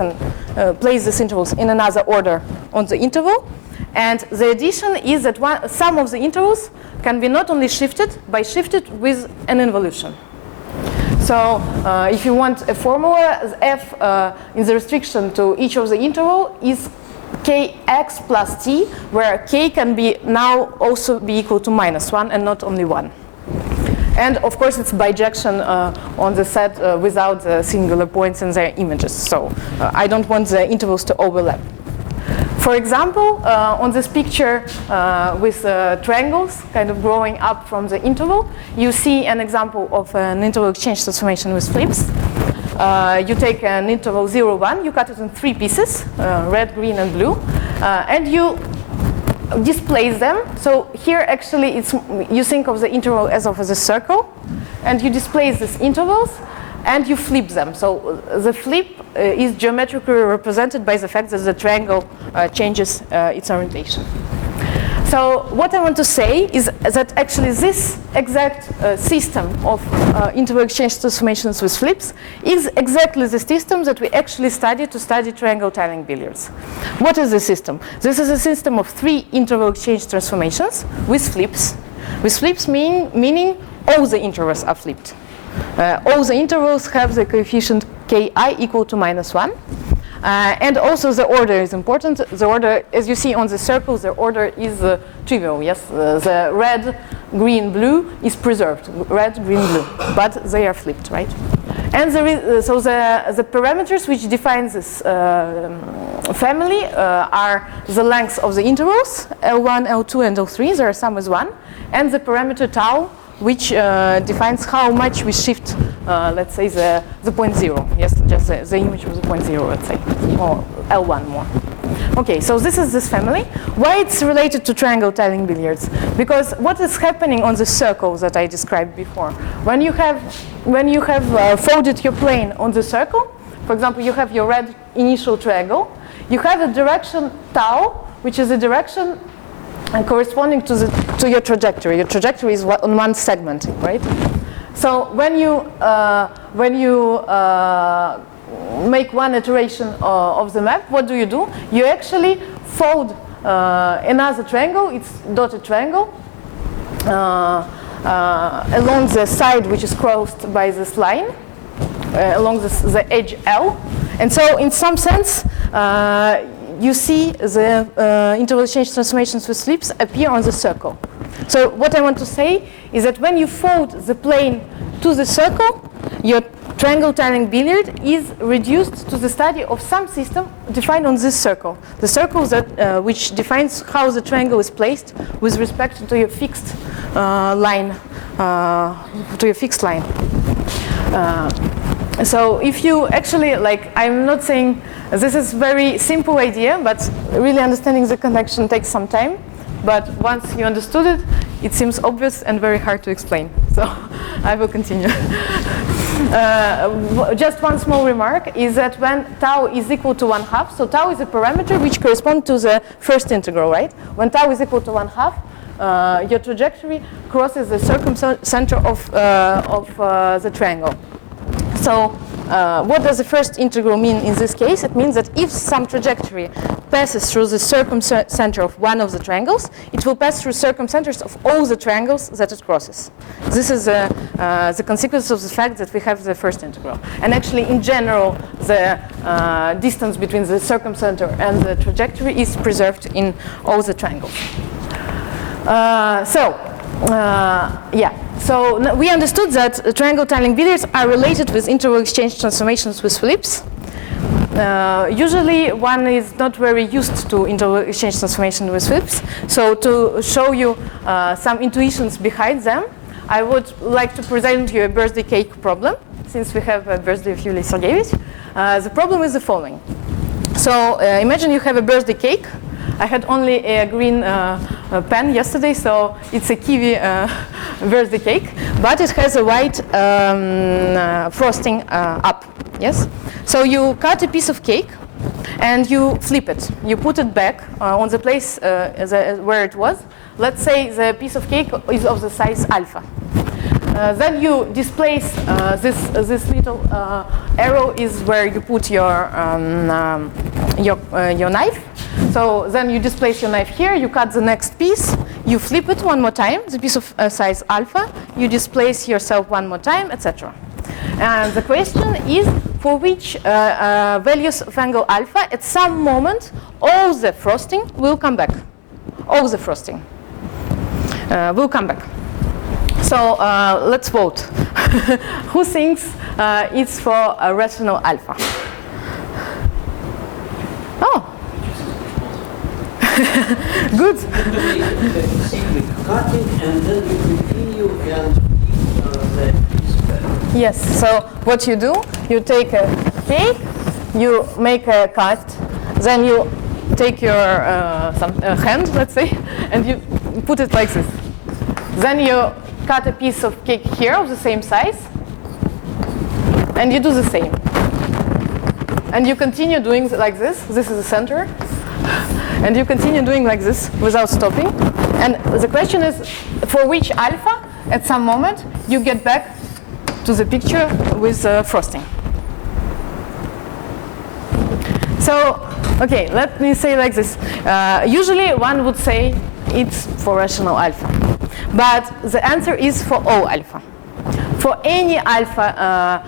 these intervals in another order on the interval, and the addition is that some of the intervals can be not only shifted, but shifted with an involution. So if you want a formula, f in the restriction to each of the interval is kx plus t, where k can be now also be equal to -1 and not only 1. And of course it's bijection on the set without the singular points in their images. So I don't want the intervals to overlap. For example, on this picture with triangles kind of growing up from the interval, you see an example of an interval exchange transformation with flips. You take an interval 0, 1, you cut it in 3 pieces, red, green, and blue, and you displace them. So here actually you think of the interval as of a circle, and you displace these intervals, and you flip them. So the flip is geometrically represented by the fact that the triangle changes its orientation. So what I want to say is that actually this exact system of interval exchange transformations with flips is exactly the system that we actually study to study triangle tiling billiards. What is the system? This is a system of 3 interval exchange transformations with flips. With flips meaning all the intervals are flipped. All the intervals have the coefficient ki equal to -1. And also the order is important. The order, as you see on the circle, the order is trivial. Yes, the red, green, blue is preserved. Red, green, blue, but they are flipped, right? And so the parameters which define this family are the length of the intervals, L1, L2, and L3. There are some as 1, and the parameter tau, which defines how much we shift, let's say, the point 0. Yes, just the image of the point 0, let's say, or L1 more. Okay, so this is this family. Why it's related to triangle tiling billiards? Because what is happening on the circle that I described before? When you have folded your plane on the circle, for example, you have your red initial triangle, you have a direction tau, which is a direction corresponding to your trajectory. Your trajectory is on one segment, right? So when you make one iteration of the map, what do? You actually fold another triangle, it's dotted triangle, along the side which is crossed by this line, along the edge L. And so in some sense, you see the interval exchange transformations with flips appear on the circle. So what I want to say is that when you fold the plane to the circle, your triangle tiling billiard is reduced to the study of some system defined on this circle. The circle that which defines how the triangle is placed with respect to your fixed line. So if you actually, like, I'm not saying this is very simple idea, but really understanding the connection takes some time. But once you understood it, it seems obvious and very hard to explain. So I will continue. just one small remark is that when tau is equal to 1/2, so tau is a parameter which corresponds to the first integral, right? When tau is equal to 1/2, your trajectory crosses the circumcenter of the triangle. So what does the first integral mean in this case? It means that if some trajectory passes through the circumcenter of one of the triangles, it will pass through circumcenters of all the triangles that it crosses. This is the consequence of the fact that we have the first integral. And actually, in general, the distance between the circumcenter and the trajectory is preserved in all the triangles. So we understood that triangle tiling billiards are related with interval exchange transformations with flips. Usually one is not very used to interval exchange transformation with flips. So to show you some intuitions behind them, I would like to present you a birthday cake problem, since we have a birthday of Yuliy Sergeyevich. The problem is the following. So imagine you have a birthday cake. I had only a green pen yesterday, so it's a kiwi birthday cake, but it has a white frosting up, yes? So you cut a piece of cake and you flip it. You put it back on the place where it was. Let's say the piece of cake is of the size alpha. Then you displace this little arrow is where you put your knife. So then you displace your knife here, you cut the next piece, you flip it one more time, the piece of size alpha, you displace yourself one more time, etc. And the question is for which values of angle alpha at some moment all the frosting will come back. All the frosting will come back. So let's vote. Who thinks it's for a rational alpha? Oh. Good. Simply cutting and then you continue and the Yes, so what you do, you take a cake, you make a cut, then you take your hand, let's say, and you put it like this. Then you cut a piece of cake here of the same size, and you do the same. And you continue doing like this. This is the center. And you continue doing like this without stopping. And the question is, for which alpha, at some moment, you get back to the picture with frosting. So, okay, let me say like this. Usually one would say it's for rational alpha. But the answer is for all alpha. For any alpha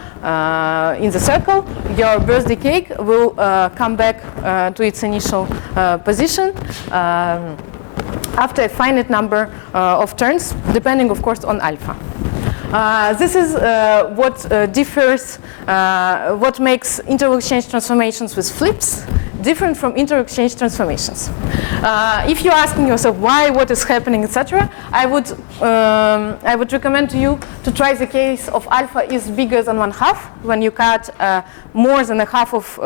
in the circle, your birthday cake will come back to its initial position after a finite number of turns, depending, of course, on alpha. This is what differs, what makes interval exchange transformations with flips different from interval exchange transformations. If you're asking yourself why, what is happening, etc., I would recommend to you to try the case of alpha is bigger than 1/2 when you cut more than a half of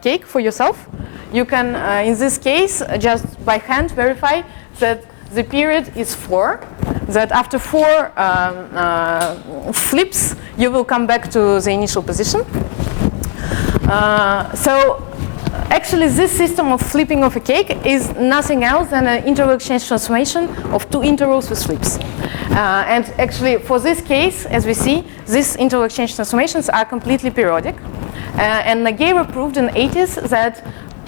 cake for yourself. You can, in this case, just by hand verify that the period is 4, that after 4 flips, you will come back to the initial position. So actually, this system of flipping of a cake is nothing else than an interval exchange transformation of 2 intervals with flips. And actually, for this case, as we see, these interval exchange transformations are completely periodic. And Nagueira proved in the 80s that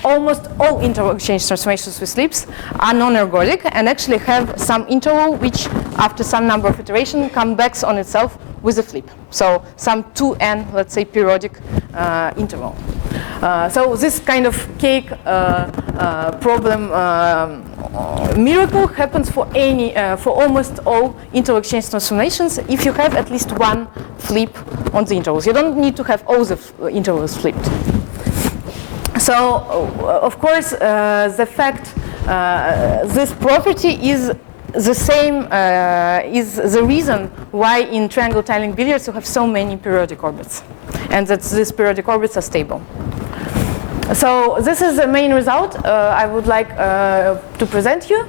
almost all interval exchange transformations with flips are non-ergodic and actually have some interval which, after some number of iterations, comes back on itself with a flip. So some 2n, let's say, periodic interval. So this kind of cake problem miracle happens for any, for almost all interval exchange transformations if you have at least one flip on the intervals. You don't need to have all the intervals flipped. So, of course, the fact this property is the same, is the reason why in triangle tiling billiards you have so many periodic orbits, and that these periodic orbits are stable. So this is the main result I would like to present you.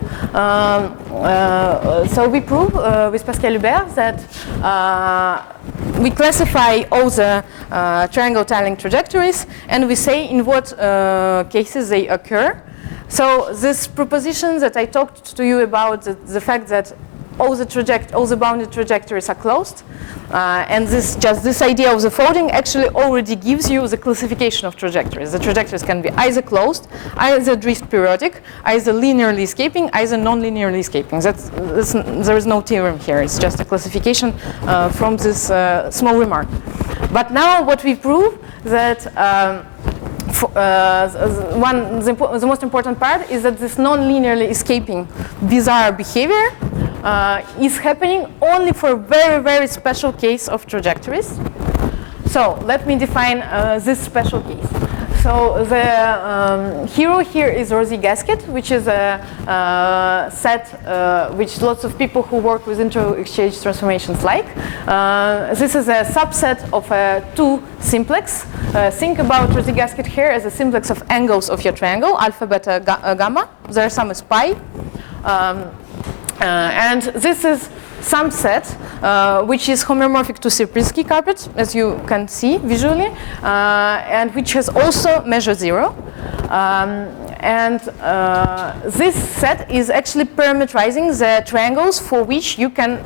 So we prove with Pascal Hubert that we classify all the triangle tiling trajectories, and we say in what cases they occur. So this proposition that I talked to you about, the fact that all the bounded trajectories are closed, and this idea of the folding actually already gives you the classification of trajectories. The trajectories can be either closed, either drift periodic, either linearly escaping, either non-linearly escaping. There is no theorem here. It's just a classification from this small remark. But now what we prove that the most important part is that this non-linearly escaping bizarre behavior is happening only for a very, very special case of trajectories. So let me define this special case. So the hero here is Rosy gasket, which is a set which lots of people who work with inter-exchange transformations like. This is a subset of a 2 simplex. Think about Rosy gasket here as a simplex of angles of your triangle, alpha, beta, gamma. Their sum is pi. And this is some set which is homomorphic to Sierpinski carpet, as you can see visually, and which has also measure 0. This set is actually parametrizing the triangles for which you can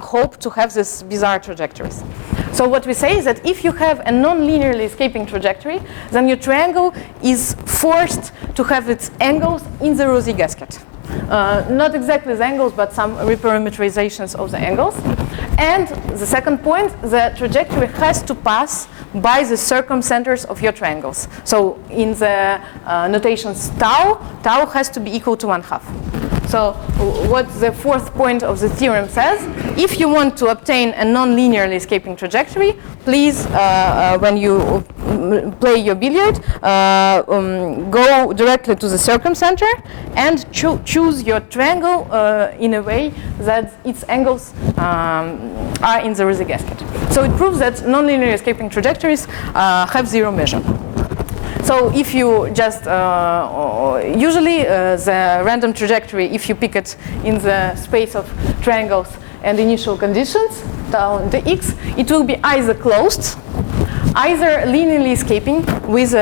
hope to have these bizarre trajectories. So what we say is that if you have a non-linearly escaping trajectory, then your triangle is forced to have its angles in the Rosy gasket. Not exactly the angles, but some reparameterizations of the angles. And the second point, the trajectory has to pass by the circumcenters of your triangles. So in the notations tau has to be equal to 1/2. So what the fourth point of the theorem says, if you want to obtain a non-linearly escaping trajectory, please, when you play your billiard, go directly to the circumcenter and choose your triangle in a way that its angles are in the Rosy gasket. So it proves that non-linearly escaping trajectories have 0 measure. So if you just, usually the random trajectory, if you pick it in the space of triangles and initial conditions, down the x, it will be either closed, either linearly escaping with,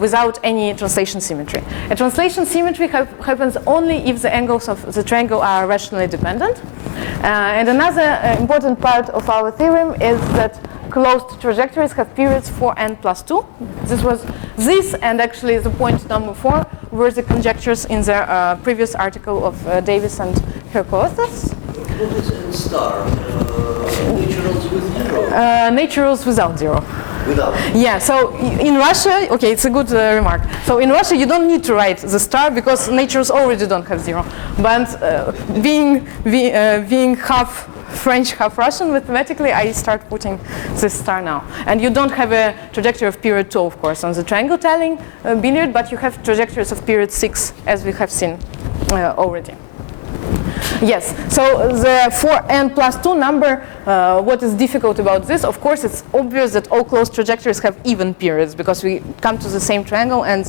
without any translation symmetry. A translation symmetry happens only if the angles of the triangle are rationally dependent. And another important part of our theorem is that closed trajectories have periods for n+2. This and actually the point number 4 were the conjectures in the previous article of Davis and her co-authors. What is n star? Naturals with 0? Naturals without 0. Without? Yeah, so in Russia, okay, it's a good remark. So in Russia, you don't need to write the star because naturals already don't have 0. But being half French, half Russian, mathematically, I start putting this star now. And you don't have a trajectory of period 2, of course, on the triangle tiling billiard, but you have trajectories of period 6, as we have seen already. Yes, so the 4n+2 number, what is difficult about this? Of course, it's obvious that all closed trajectories have even periods because we come to the same triangle and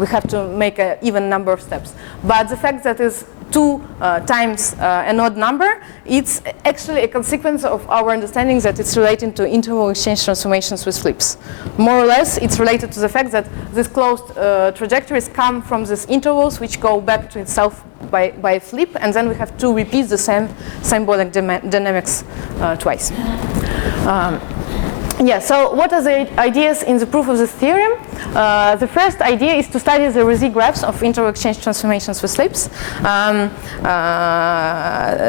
we have to make an even number of steps. But the fact that it's 2 times an odd number, it's actually a consequence of our understanding that it's related to interval exchange transformations with flips. More or less, it's related to the fact that these closed trajectories come from these intervals which go back to itself by a flip, and then we have to repeat the same symbolic dynamics twice. Yeah, so what are the ideas in the proof of this theorem? The first idea is to study the Rosy graphs of inter-exchange transformations with slips.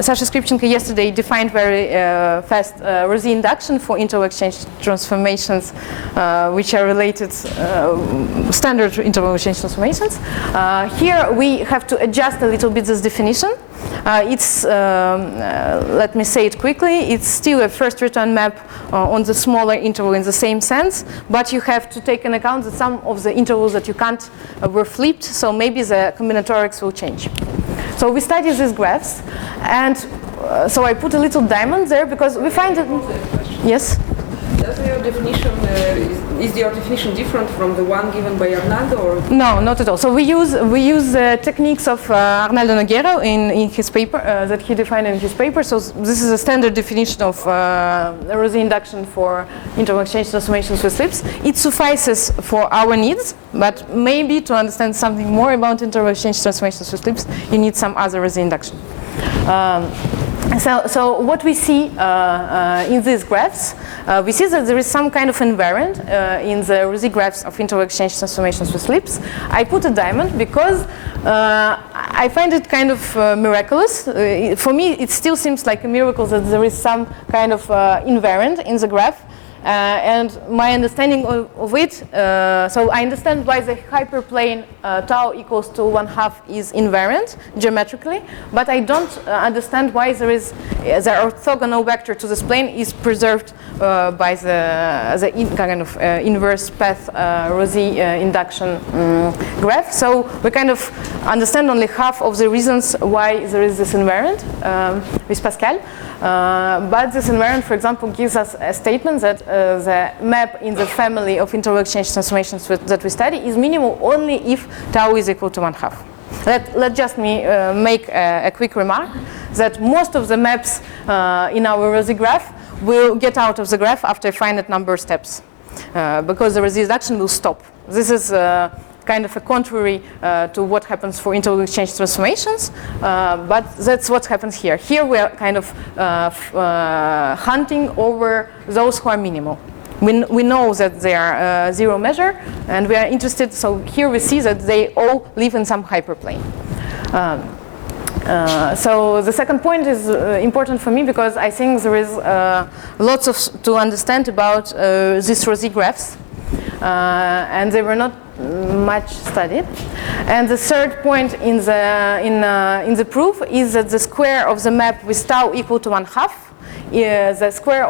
Sasha Skripchenko yesterday defined very fast Rosy induction for inter-exchange transformations which are related standard interval-exchange transformations. Here we have to adjust a little bit this definition. It's, let me say it quickly, it's still a first return map on the smaller interval in the same sense, but you have to take into account that some of the intervals that you can't were flipped, so maybe the combinatorics will change. So we study these graphs, and so I put a little diamond there because we find that, yes? Does your definition is the definition different from the one given by Arnaldo? Or? No, not at all. So we use techniques of Arnaldo Nogueira in his paper that he defined in his paper. So this is a standard definition of Rosé induction for interval exchange transformations with slips. It suffices for our needs, but maybe to understand something more about interval exchange transformations with slips, you need some other Rosé induction. So what we see in these graphs, we see that there is some kind of invariant in the Rosé graphs of interval exchange transformations with slips. I put a diamond because I find it kind of miraculous. For me, it still seems like a miracle that there is some kind of invariant in the graph. And my understanding of it, so I understand why the hyperplane tau equals to 1/2 is invariant geometrically, but I don't understand why the orthogonal vector to this plane is preserved by the kind of inverse path Rosé induction graph. So we kind of understand only half of the reasons why there is this invariant with Pascal. But this invariant, for example, gives us a statement that the map in the family of interval exchange transformations that we study is minimal only if tau is equal to 1/2. Let just make a quick remark that most of the maps in our Rosé graph will get out of the graph after a finite number of steps because the Rosé induction will stop. This is kind of a contrary to what happens for interval exchange transformations, but that's what happens here. Here we are kind of hunting over those who are minimal. We know that they are zero measure, and we are interested, so here we see that they all live in some hyperplane. So the second point is important for me because I think there is lots to understand about these Rosé graphs, and they were not much studied. And the third point in the proof is that the square of the map with tau equal to 1/2, the square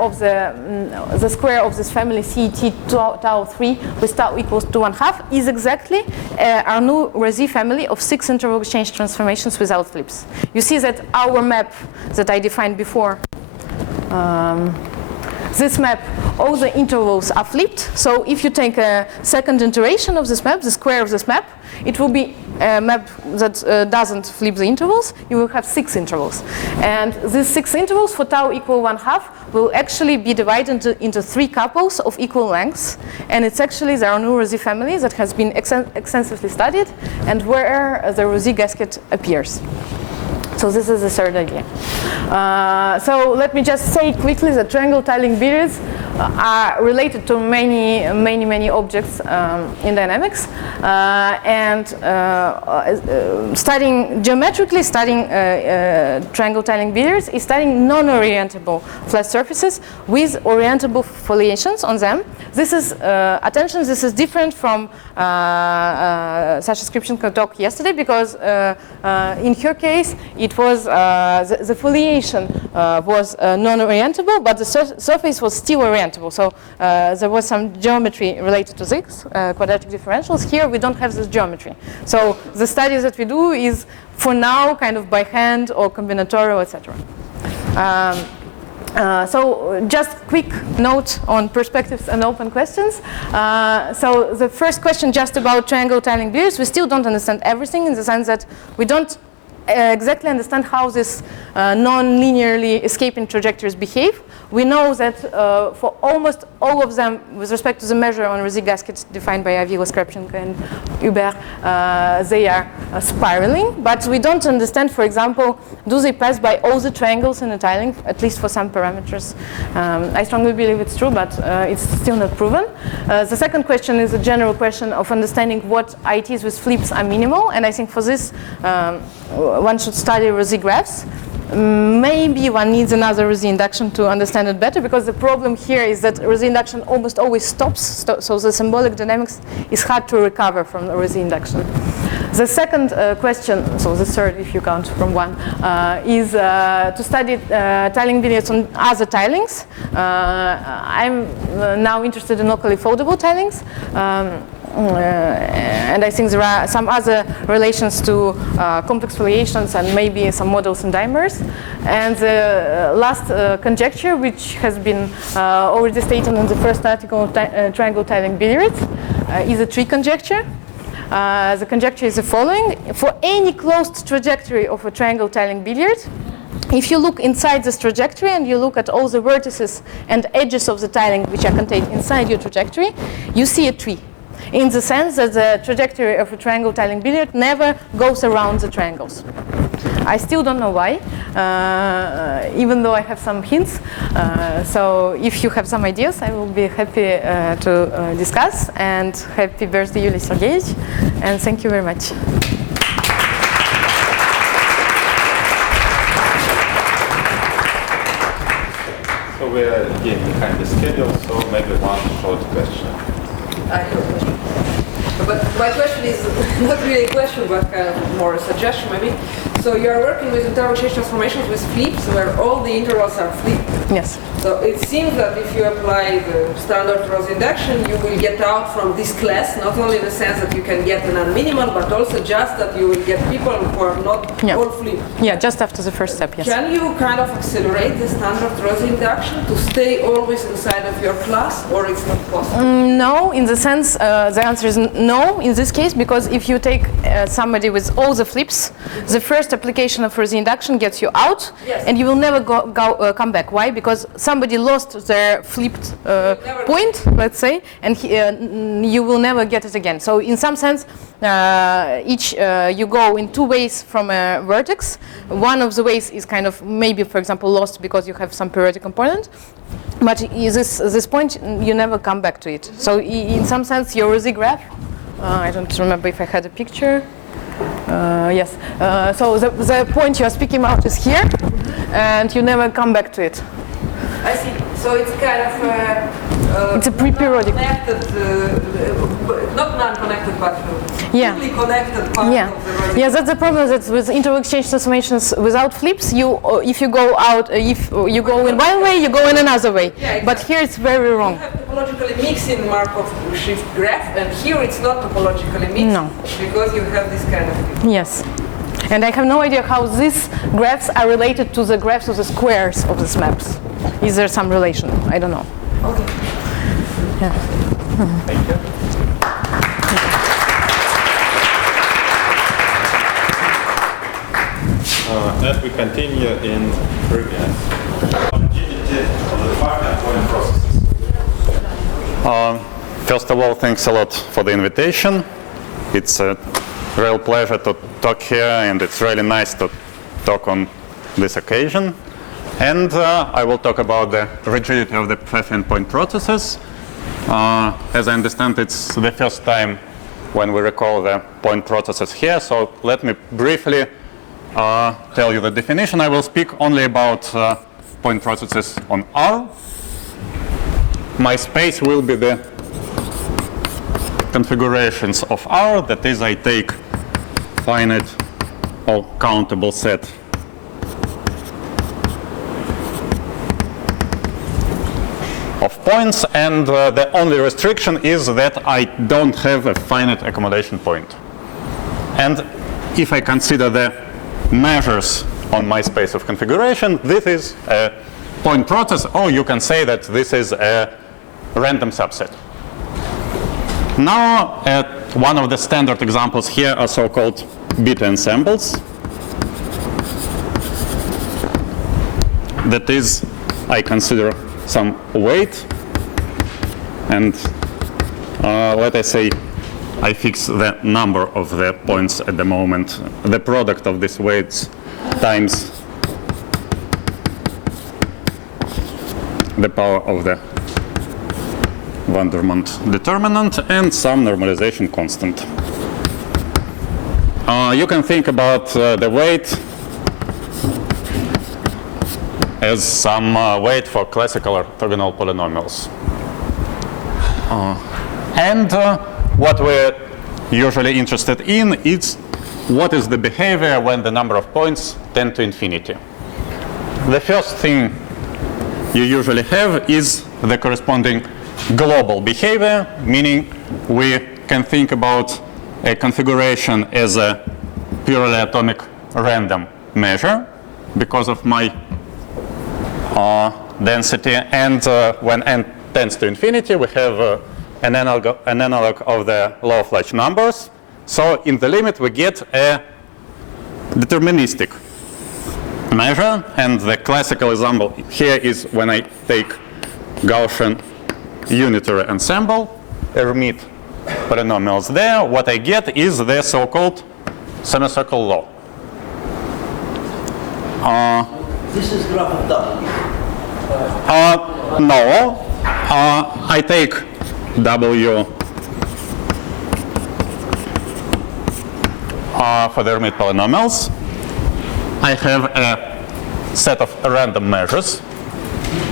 of this family CET tau 3 with tau equals to 1/2 is exactly our new Rosé family of 6 interval exchange transformations without slips. You see that our map that I defined before. This map, all the intervals are flipped. So if you take a second iteration of this map, the square of this map, it will be a map that doesn't flip the intervals. You will have 6 intervals. And these 6 intervals for tau equal 1/2 will actually be divided into 3 couples of equal lengths. And it's actually the Arnoux Rosé family that has been extensively studied and where the Rosé gasket appears. So this is the third idea. So let me just say quickly that triangle tiling billiards are related to many objects in dynamics. Geometrically studying triangle tiling billiards is studying non-orientable flat surfaces with orientable foliations on them. This is, attention, this is different from Sasha Skripchenko talk yesterday because in her case, it was the foliation was non-orientable, but the surface was still orientable. So there was some geometry related to this, quadratic differentials. Here we don't have this geometry. So the studies that we do is, for now, kind of by hand or combinatorial, etc. So just quick note on perspectives and open questions. So the first question just about triangle tiling billiards, we still don't understand everything in the sense that we don't exactly understand how this non-linearly escaping trajectories behave. We know that for almost all of them, with respect to the measure on Rosé gaskets defined by Avila, Skripchenko, and Hubert, they are spiraling. But we don't understand, for example, do they pass by all the triangles in a tiling, at least for some parameters? I strongly believe it's true, but it's still not proven. The second question is a general question of understanding what ITs with flips are minimal. And I think for this, one should study Rosé graphs. Maybe one needs another Rosé induction to understand it better, because the problem here is that Rosé induction almost always stops, so the symbolic dynamics is hard to recover from the Rosé induction. The second question, so the third if you count from one, is to study tiling billiards on other tilings. I'm now interested in locally foldable tilings. and I think there are some other relations to complex foliations and maybe some models in dimers. And the last conjecture, which has been already stated in the first article of triangle tiling billiards, is a tree conjecture. The conjecture is the following. For any closed trajectory of a triangle tiling billiard, if you look inside this trajectory and you look at all the vertices and edges of the tiling which are contained inside your trajectory, you see a tree. In the sense that the trajectory of a triangle tiling billiard never goes around the triangles. I still don't know why, even though I have some hints. So if you have some ideas, I will be happy to discuss. And happy birthday, Yuliy Sergeyevich. And thank you very much. So we are again behind the schedule, so maybe one short question. I have a question. But my question is not really a question, but kind of more a suggestion maybe. So you are working with interval change transformations with flips, where all the intervals are flipped. Yes. So it seems that if you apply the standard Rose induction, you will get out from this class, not only in the sense that you can get a non-minimal, but also just that you will get people who are not all flipped. Yeah, just after the first step, yes. Can you kind of accelerate the standard Rose induction to stay always inside of your class, or it's not possible? No, in the sense, the answer is no in this case, because if you take somebody with all the flips, the first application of Rose induction gets you out, and you will never come back. Why? Because somebody lost their flipped point, let's say, and you will never get it again. So in some sense, you go in two ways from a vertex. One of the ways is kind of maybe, for example, lost because you have some periodic component. But this point, you never come back to it. So in some sense, your Rose graph, I don't remember if I had a picture. Yes. So the point you are speaking about is here, and you never come back to it. I see. So it's kind of it's a pre-periodic. Not non-connected, but fully connected part of the Rose. Yeah, that's the problem. That with interval exchange transformations without flips, if you go out, if you go in one way, you go in another way. Yeah, exactly. But here it's very wrong. You have topologically mixing Markov shift graph, and here it's not topologically mixed. No. Because you have this kind of. Yes. And I have no idea how these graphs are related to the graphs of the squares of these maps. Is there some relation? I don't know. Okay. Yeah. Thank you. And we continue in previous rigidity of the department point processes. First of all, thanks a lot for the invitation. It's a real pleasure to talk here, and it's really nice to talk on this occasion. And I will talk about the rigidity of the Pfeffian point processes. As I understand, it's the first time when we recall the point processes here, so let me briefly tell you the definition. I will speak only about point processes on R. My space will be the configurations of R, that is, I take finite or countable set of points, and the only restriction is that I don't have a finite accommodation point. And if I consider the measures on my space of configuration, this is a point process, or you can say that this is a random subset. Now, one of the standard examples here are so-called beta ensembles. That is, I consider some weight, and let us say I fix the number of the points at the moment, the product of these weights times the power of the Vandermonde determinant and some normalization constant. You can think about the weight as some weight for classical orthogonal polynomials. And what we're usually interested in is what is the behavior when the number of points tend to infinity. The first thing you usually have is the corresponding global behavior, meaning we can think about a configuration as a purely atomic random measure because of my density. And when n tends to infinity, we have an analog of the law of large numbers. So in the limit, we get a deterministic measure. And the classical example here is when I take Gaussian unitary ensemble, Hermite polynomials there, what I get is the so-called semicircle law. This is graph of W. No. I take W for the Hermite polynomials. I have a set of random measures.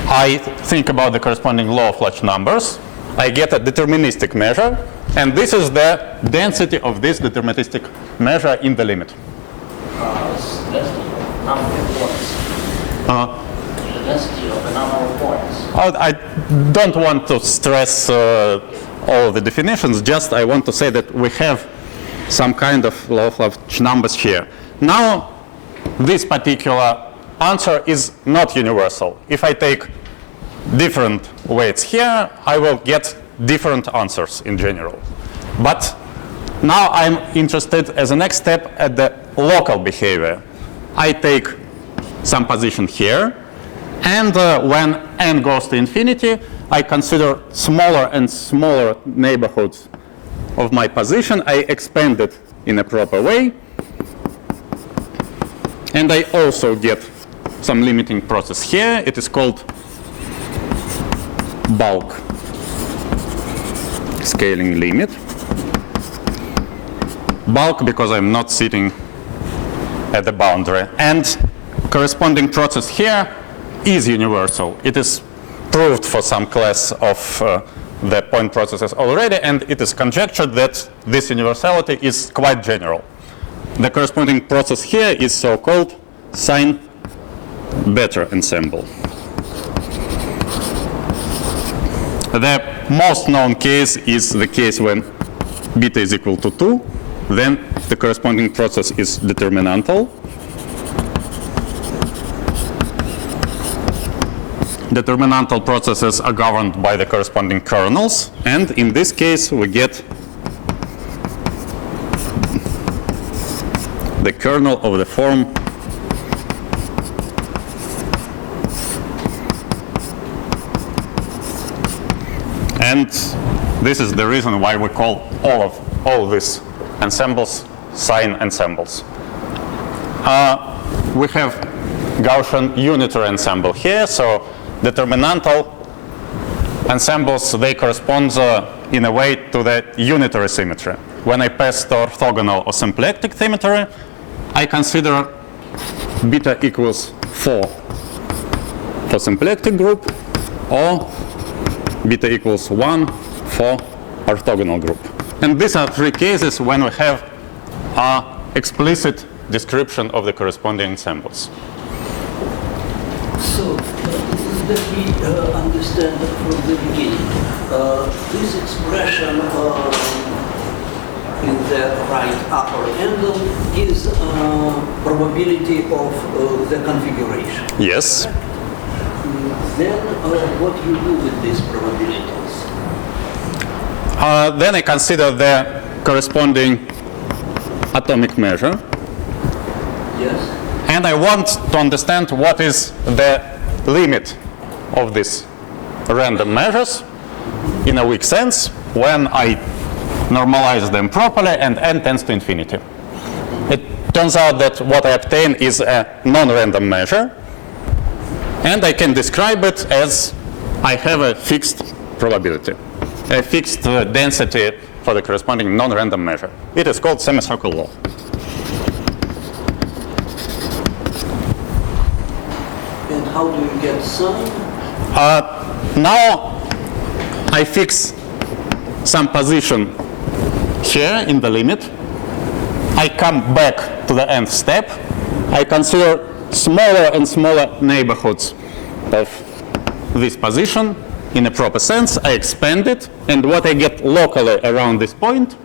I think about the corresponding law of large numbers. I get a deterministic measure, and this is the density of this deterministic measure in the limit. Density of the number of points. I don't want to stress all the definitions, just I want to say that we have some kind of law of large numbers here. Now, this particular answer is not universal. If I take different weights here, I will get different answers in general. But now I'm interested as a next step at the local behavior. I take some position here, and when n goes to infinity, I consider smaller and smaller neighborhoods of my position. I expand it in a proper way. And I also get some limiting process here. It is called bulk scaling limit. Bulk because I'm not sitting at the boundary. And corresponding process here is universal. It is proved for some class of the point processes already, and it is conjectured that this universality is quite general. The corresponding process here is so-called sign beta ensemble. The most known case is the case when beta is equal to 2. Then the corresponding process is determinantal. Determinantal processes are governed by the corresponding kernels. And in this case, we get the kernel of the form and this is the reason why we call all these ensembles sign ensembles. We have Gaussian unitary ensemble here, so determinantal ensembles, they correspond in a way to the unitary symmetry. When I pass to orthogonal or symplectic symmetry, I consider beta equals 4 for symplectic group or beta equals 1 for orthogonal group. And these are three cases when we have an explicit description of the corresponding ensembles. So, let me understand from the beginning. This expression in the right upper angle is probability of the configuration. Yes. Then what you do with these probabilities? Then I consider the corresponding atomic measure. Yes. And I want to understand what is the limit of these random measures in a weak sense when I normalize them properly and n tends to infinity. It turns out that what I obtain is a non-random measure, and I can describe it as I have a fixed probability, a fixed density for the corresponding non-random measure. It is called semicircle law. And how do you get sign? Now I fix some position here in the limit. I come back to the nth step. I consider smaller and smaller neighborhoods of this position. in a proper sense, I expand it, and what I get locally around this point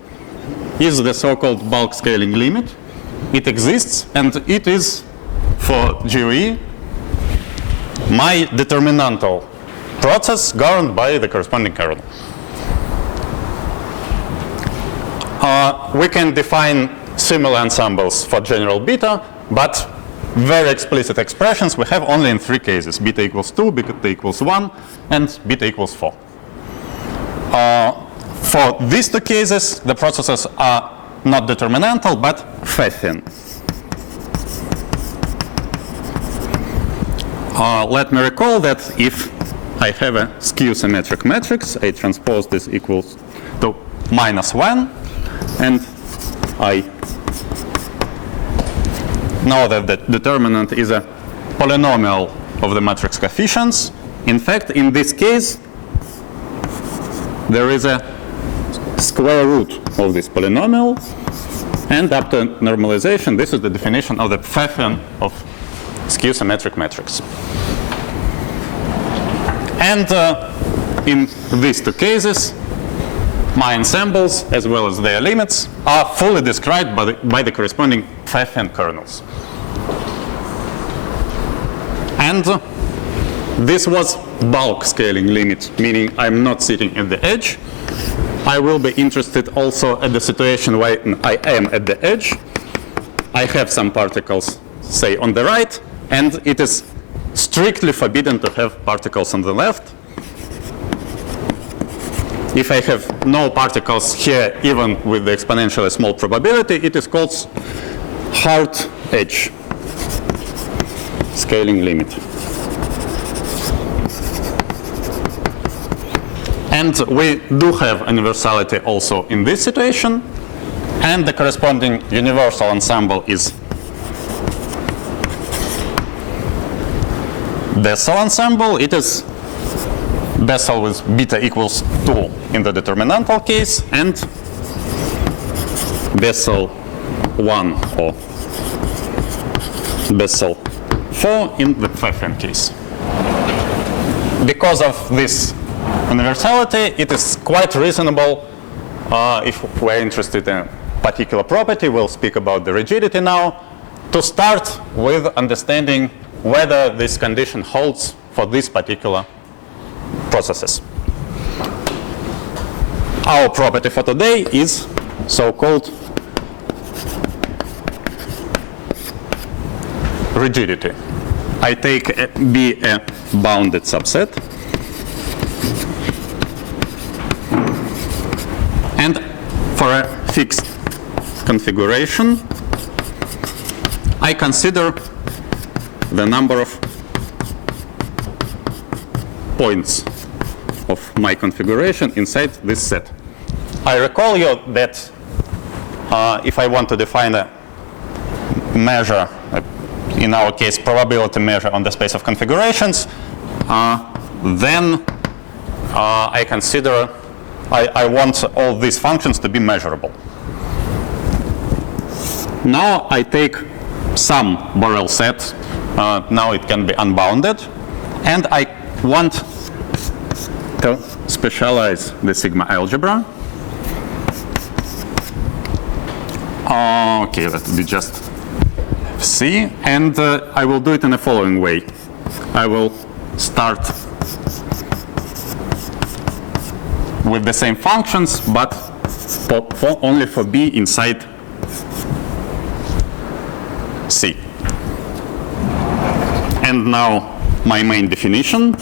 is the so-called bulk scaling limit. It exists, and it is, for GOE, my determinantal process governed by the corresponding kernel. We can define similar ensembles for general beta, but very explicit expressions we have only in 3 cases: beta equals 2, beta equals 1, and beta equals 4. For these 2 cases, the processes are not determinantal, but Pfeffian. Let me recall that if I have a skew symmetric matrix, A transpose this equals to -1, and I know that the determinant is a polynomial of the matrix coefficients. In fact, in this case, there is a square root of this polynomial, and up to normalization, this is the definition of the Pfeffian of skew symmetric matrix. And in these 2 cases, my ensembles, as well as their limits, are fully described by the corresponding Pfeffian kernels. And this was bulk scaling limit, meaning I'm not sitting at the edge. I will be interested also at the situation where I am at the edge. I have some particles, say, on the right, and it is strictly forbidden to have particles on the left. If I have no particles here, even with the exponentially small probability, it is called hard edge scaling limit. And we do have universality also in this situation, and the corresponding universal ensemble is Bessel ensemble. It is Bessel with beta equals 2 in the determinantal case, and Bessel 1 or Bessel 4 in the Pfeffian case. Because of this universality, it is quite reasonable, if we're interested in a particular property, we'll speak about the rigidity now, to start with understanding whether this condition holds for these particular processes. Our property for today is so-called rigidity. I take B a bounded subset, and for a fixed configuration, I consider the number of points of my configuration inside this set. I recall you that if I want to define a measure, in our case probability measure on the space of configurations, then I consider I want all these functions to be measurable. Now I take some Borel set. Now it can be unbounded, and I want to specialize the sigma algebra. Okay, let me just see, and I will do it in the following way. I will start with the same functions, but only for B inside C. And now my main definition.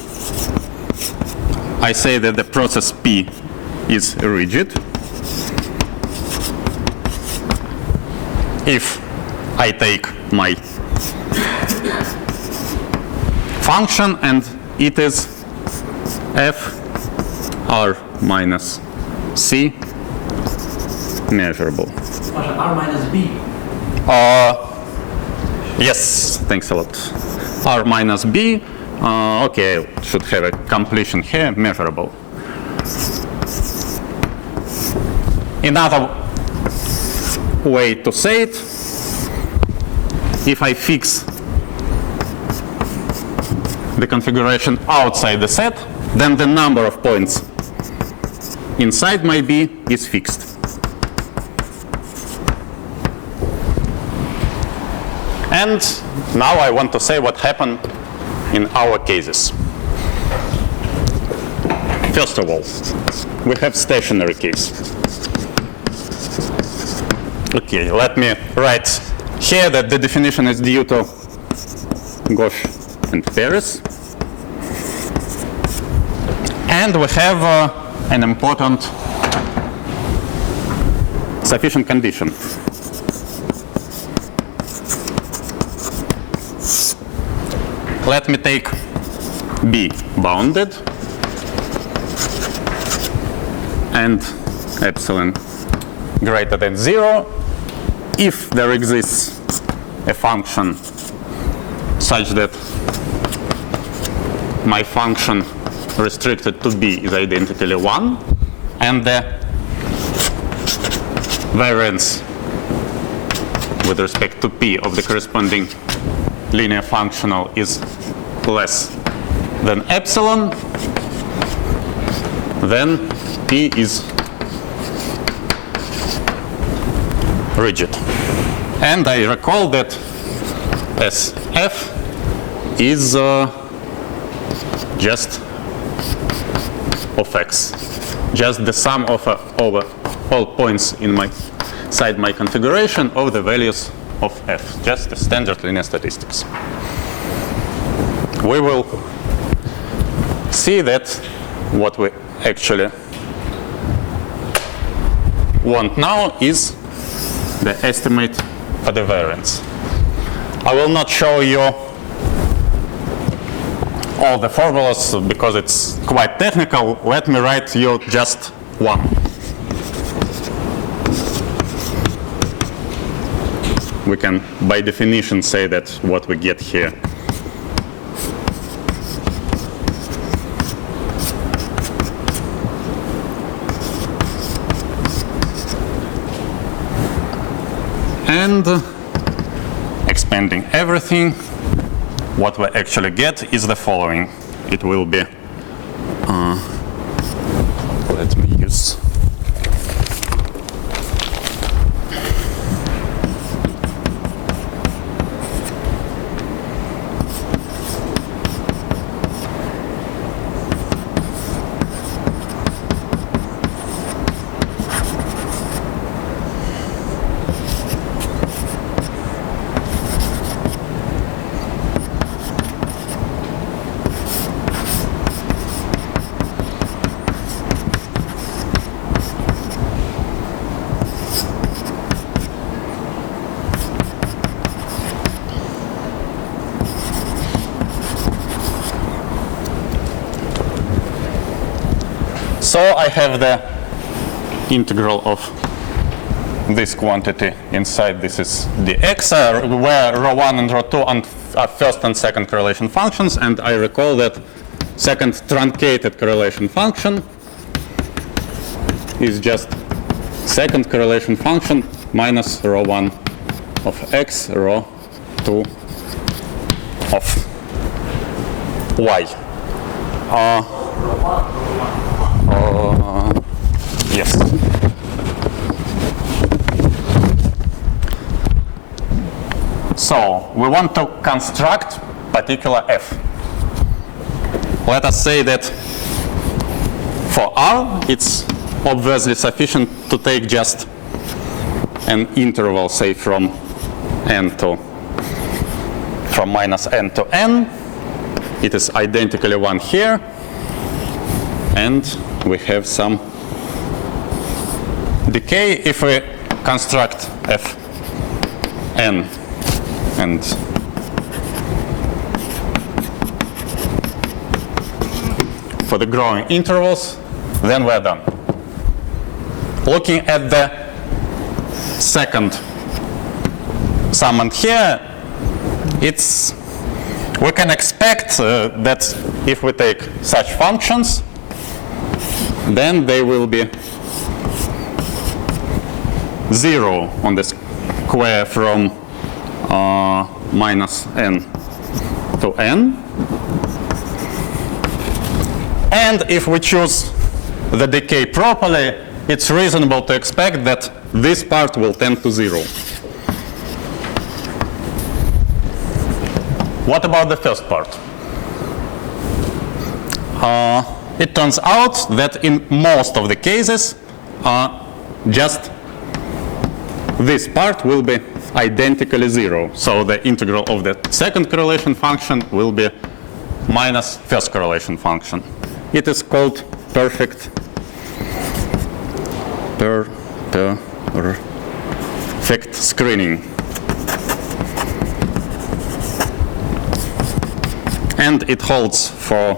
I say that the process P is rigid if I take my function and it is f r minus c measurable. R minus b. Yes, thanks a lot. R minus b, okay, I should have a completion here, measurable. Another way to say it, if I fix the configuration outside the set, then the number of points inside my B is fixed. And now I want to say what happened in our cases. First of all, we have stationary case. Okay, let me write here that the definition is due to Gauche and Paris. And we have an important sufficient condition. Let me take B bounded and epsilon greater than 0 if there exists a function such that my function restricted to B is identically 1 and the variance with respect to P of the corresponding linear functional is less than epsilon, then P is rigid. And I recall that SF is just of X, just the sum of over all points in my configuration of the values of F, just the standard linear statistics. We will see that what we actually want now is the estimate for the variance. I will not show you all the formulas because it's quite technical. Let me write you just one. We can, by definition, say that what we get here and expanding everything, what we actually get is the following. It will be, let me use so I have the integral of this quantity inside. This is the x, where ρ1 and ρ2 are first and second correlation functions, and I recall that second truncated correlation function is just second correlation function minus ρ1 of x, ρ2 of y. Yes. So we want to construct particular f. Let us say that for R it's obviously sufficient to take just an interval, say from minus n to n. It is identically 1 here, and we have some decay if we construct f n and for the growing intervals, then we're done. Looking at the second summand here, we can expect that if we take such functions, then they will be 0 on the square from minus n to n. And if we choose the decay properly, it's reasonable to expect that this part will tend to 0. What about the first part? It turns out that in most of the cases, just this part will be identically 0. So the integral of the second correlation function will be minus first correlation function. It is called perfect screening. And it holds for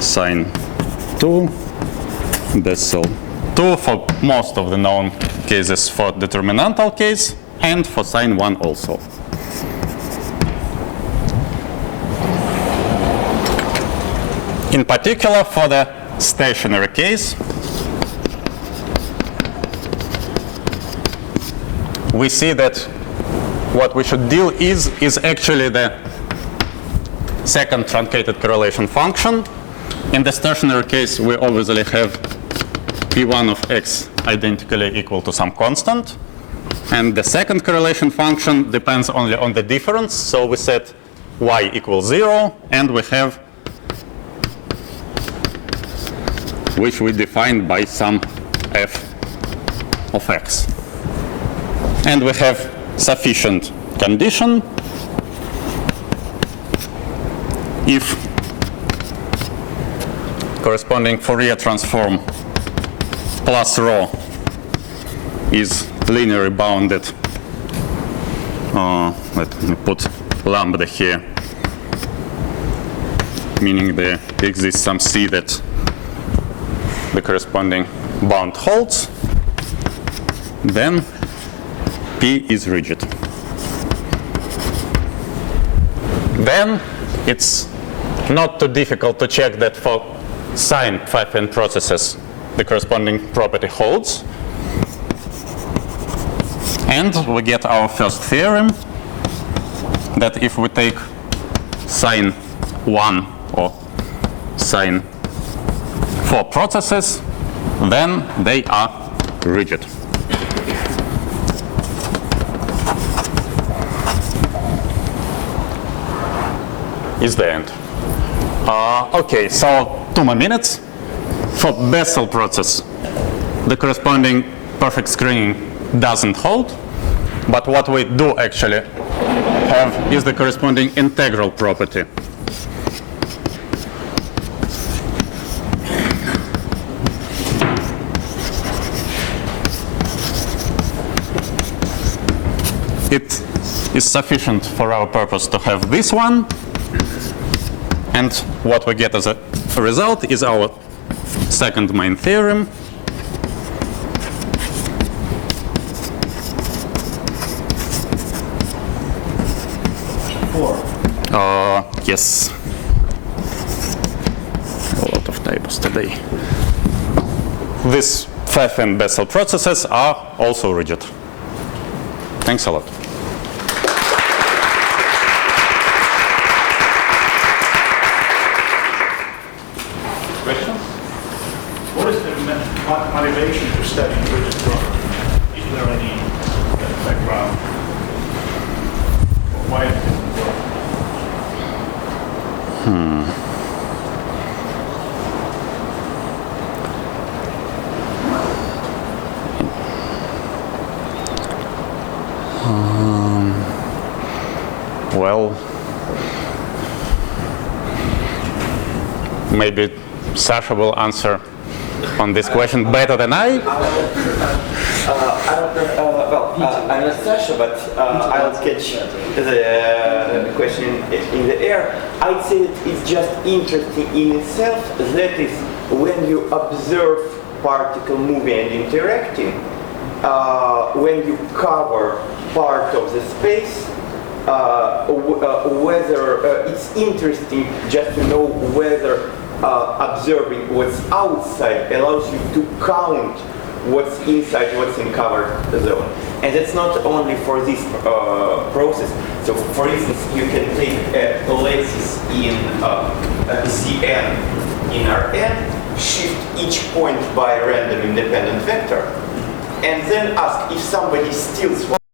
sine 2, Bessel 2 for most of the known cases for determinantal case, and for sine 1 also. In particular, for the stationary case, we see that what we should deal is actually the second truncated correlation function. In the stationary case, we obviously have P1 of x identically equal to some constant. And the second correlation function depends only on the difference. So we set y equals 0, and we have, which we define by some f of x. And we have sufficient condition if corresponding Fourier transform plus rho is linearly bounded. Let me put lambda here, meaning there exists some c that the corresponding bound holds, then P is rigid. Then it's not too difficult to check that for sine 5n processes the corresponding property holds. And we get our first theorem that if we take sine 1 or sine 4 processes, then they are rigid. Is the end. Okay, so 2 more minutes. For Bessel process, the corresponding perfect screening doesn't hold, but what we do actually have is the corresponding integral property. It is sufficient for our purpose to have this one, and what we get as a result is our second main theorem. Yes. A lot of typos today. These 5n Bessel processes are also rigid. Thanks a lot. Questions? What is the motivation to study rigid property? Is there any background? Why it doesn't work? Well, maybe Sasha will answer on this question better than I. I'm not Sasha, but I'll sketch the question in the air. I'd say that it's just interesting in itself. That is, when you observe particle moving and interacting, when you cover part of the space, whether it's interesting just to know whether observing what's outside allows you to count what's inside, what's in covered zone. And that's not only for this process. So for instance, you can take lattice in Zn in Rn, shift each point by a random independent vector, and then ask if somebody steals one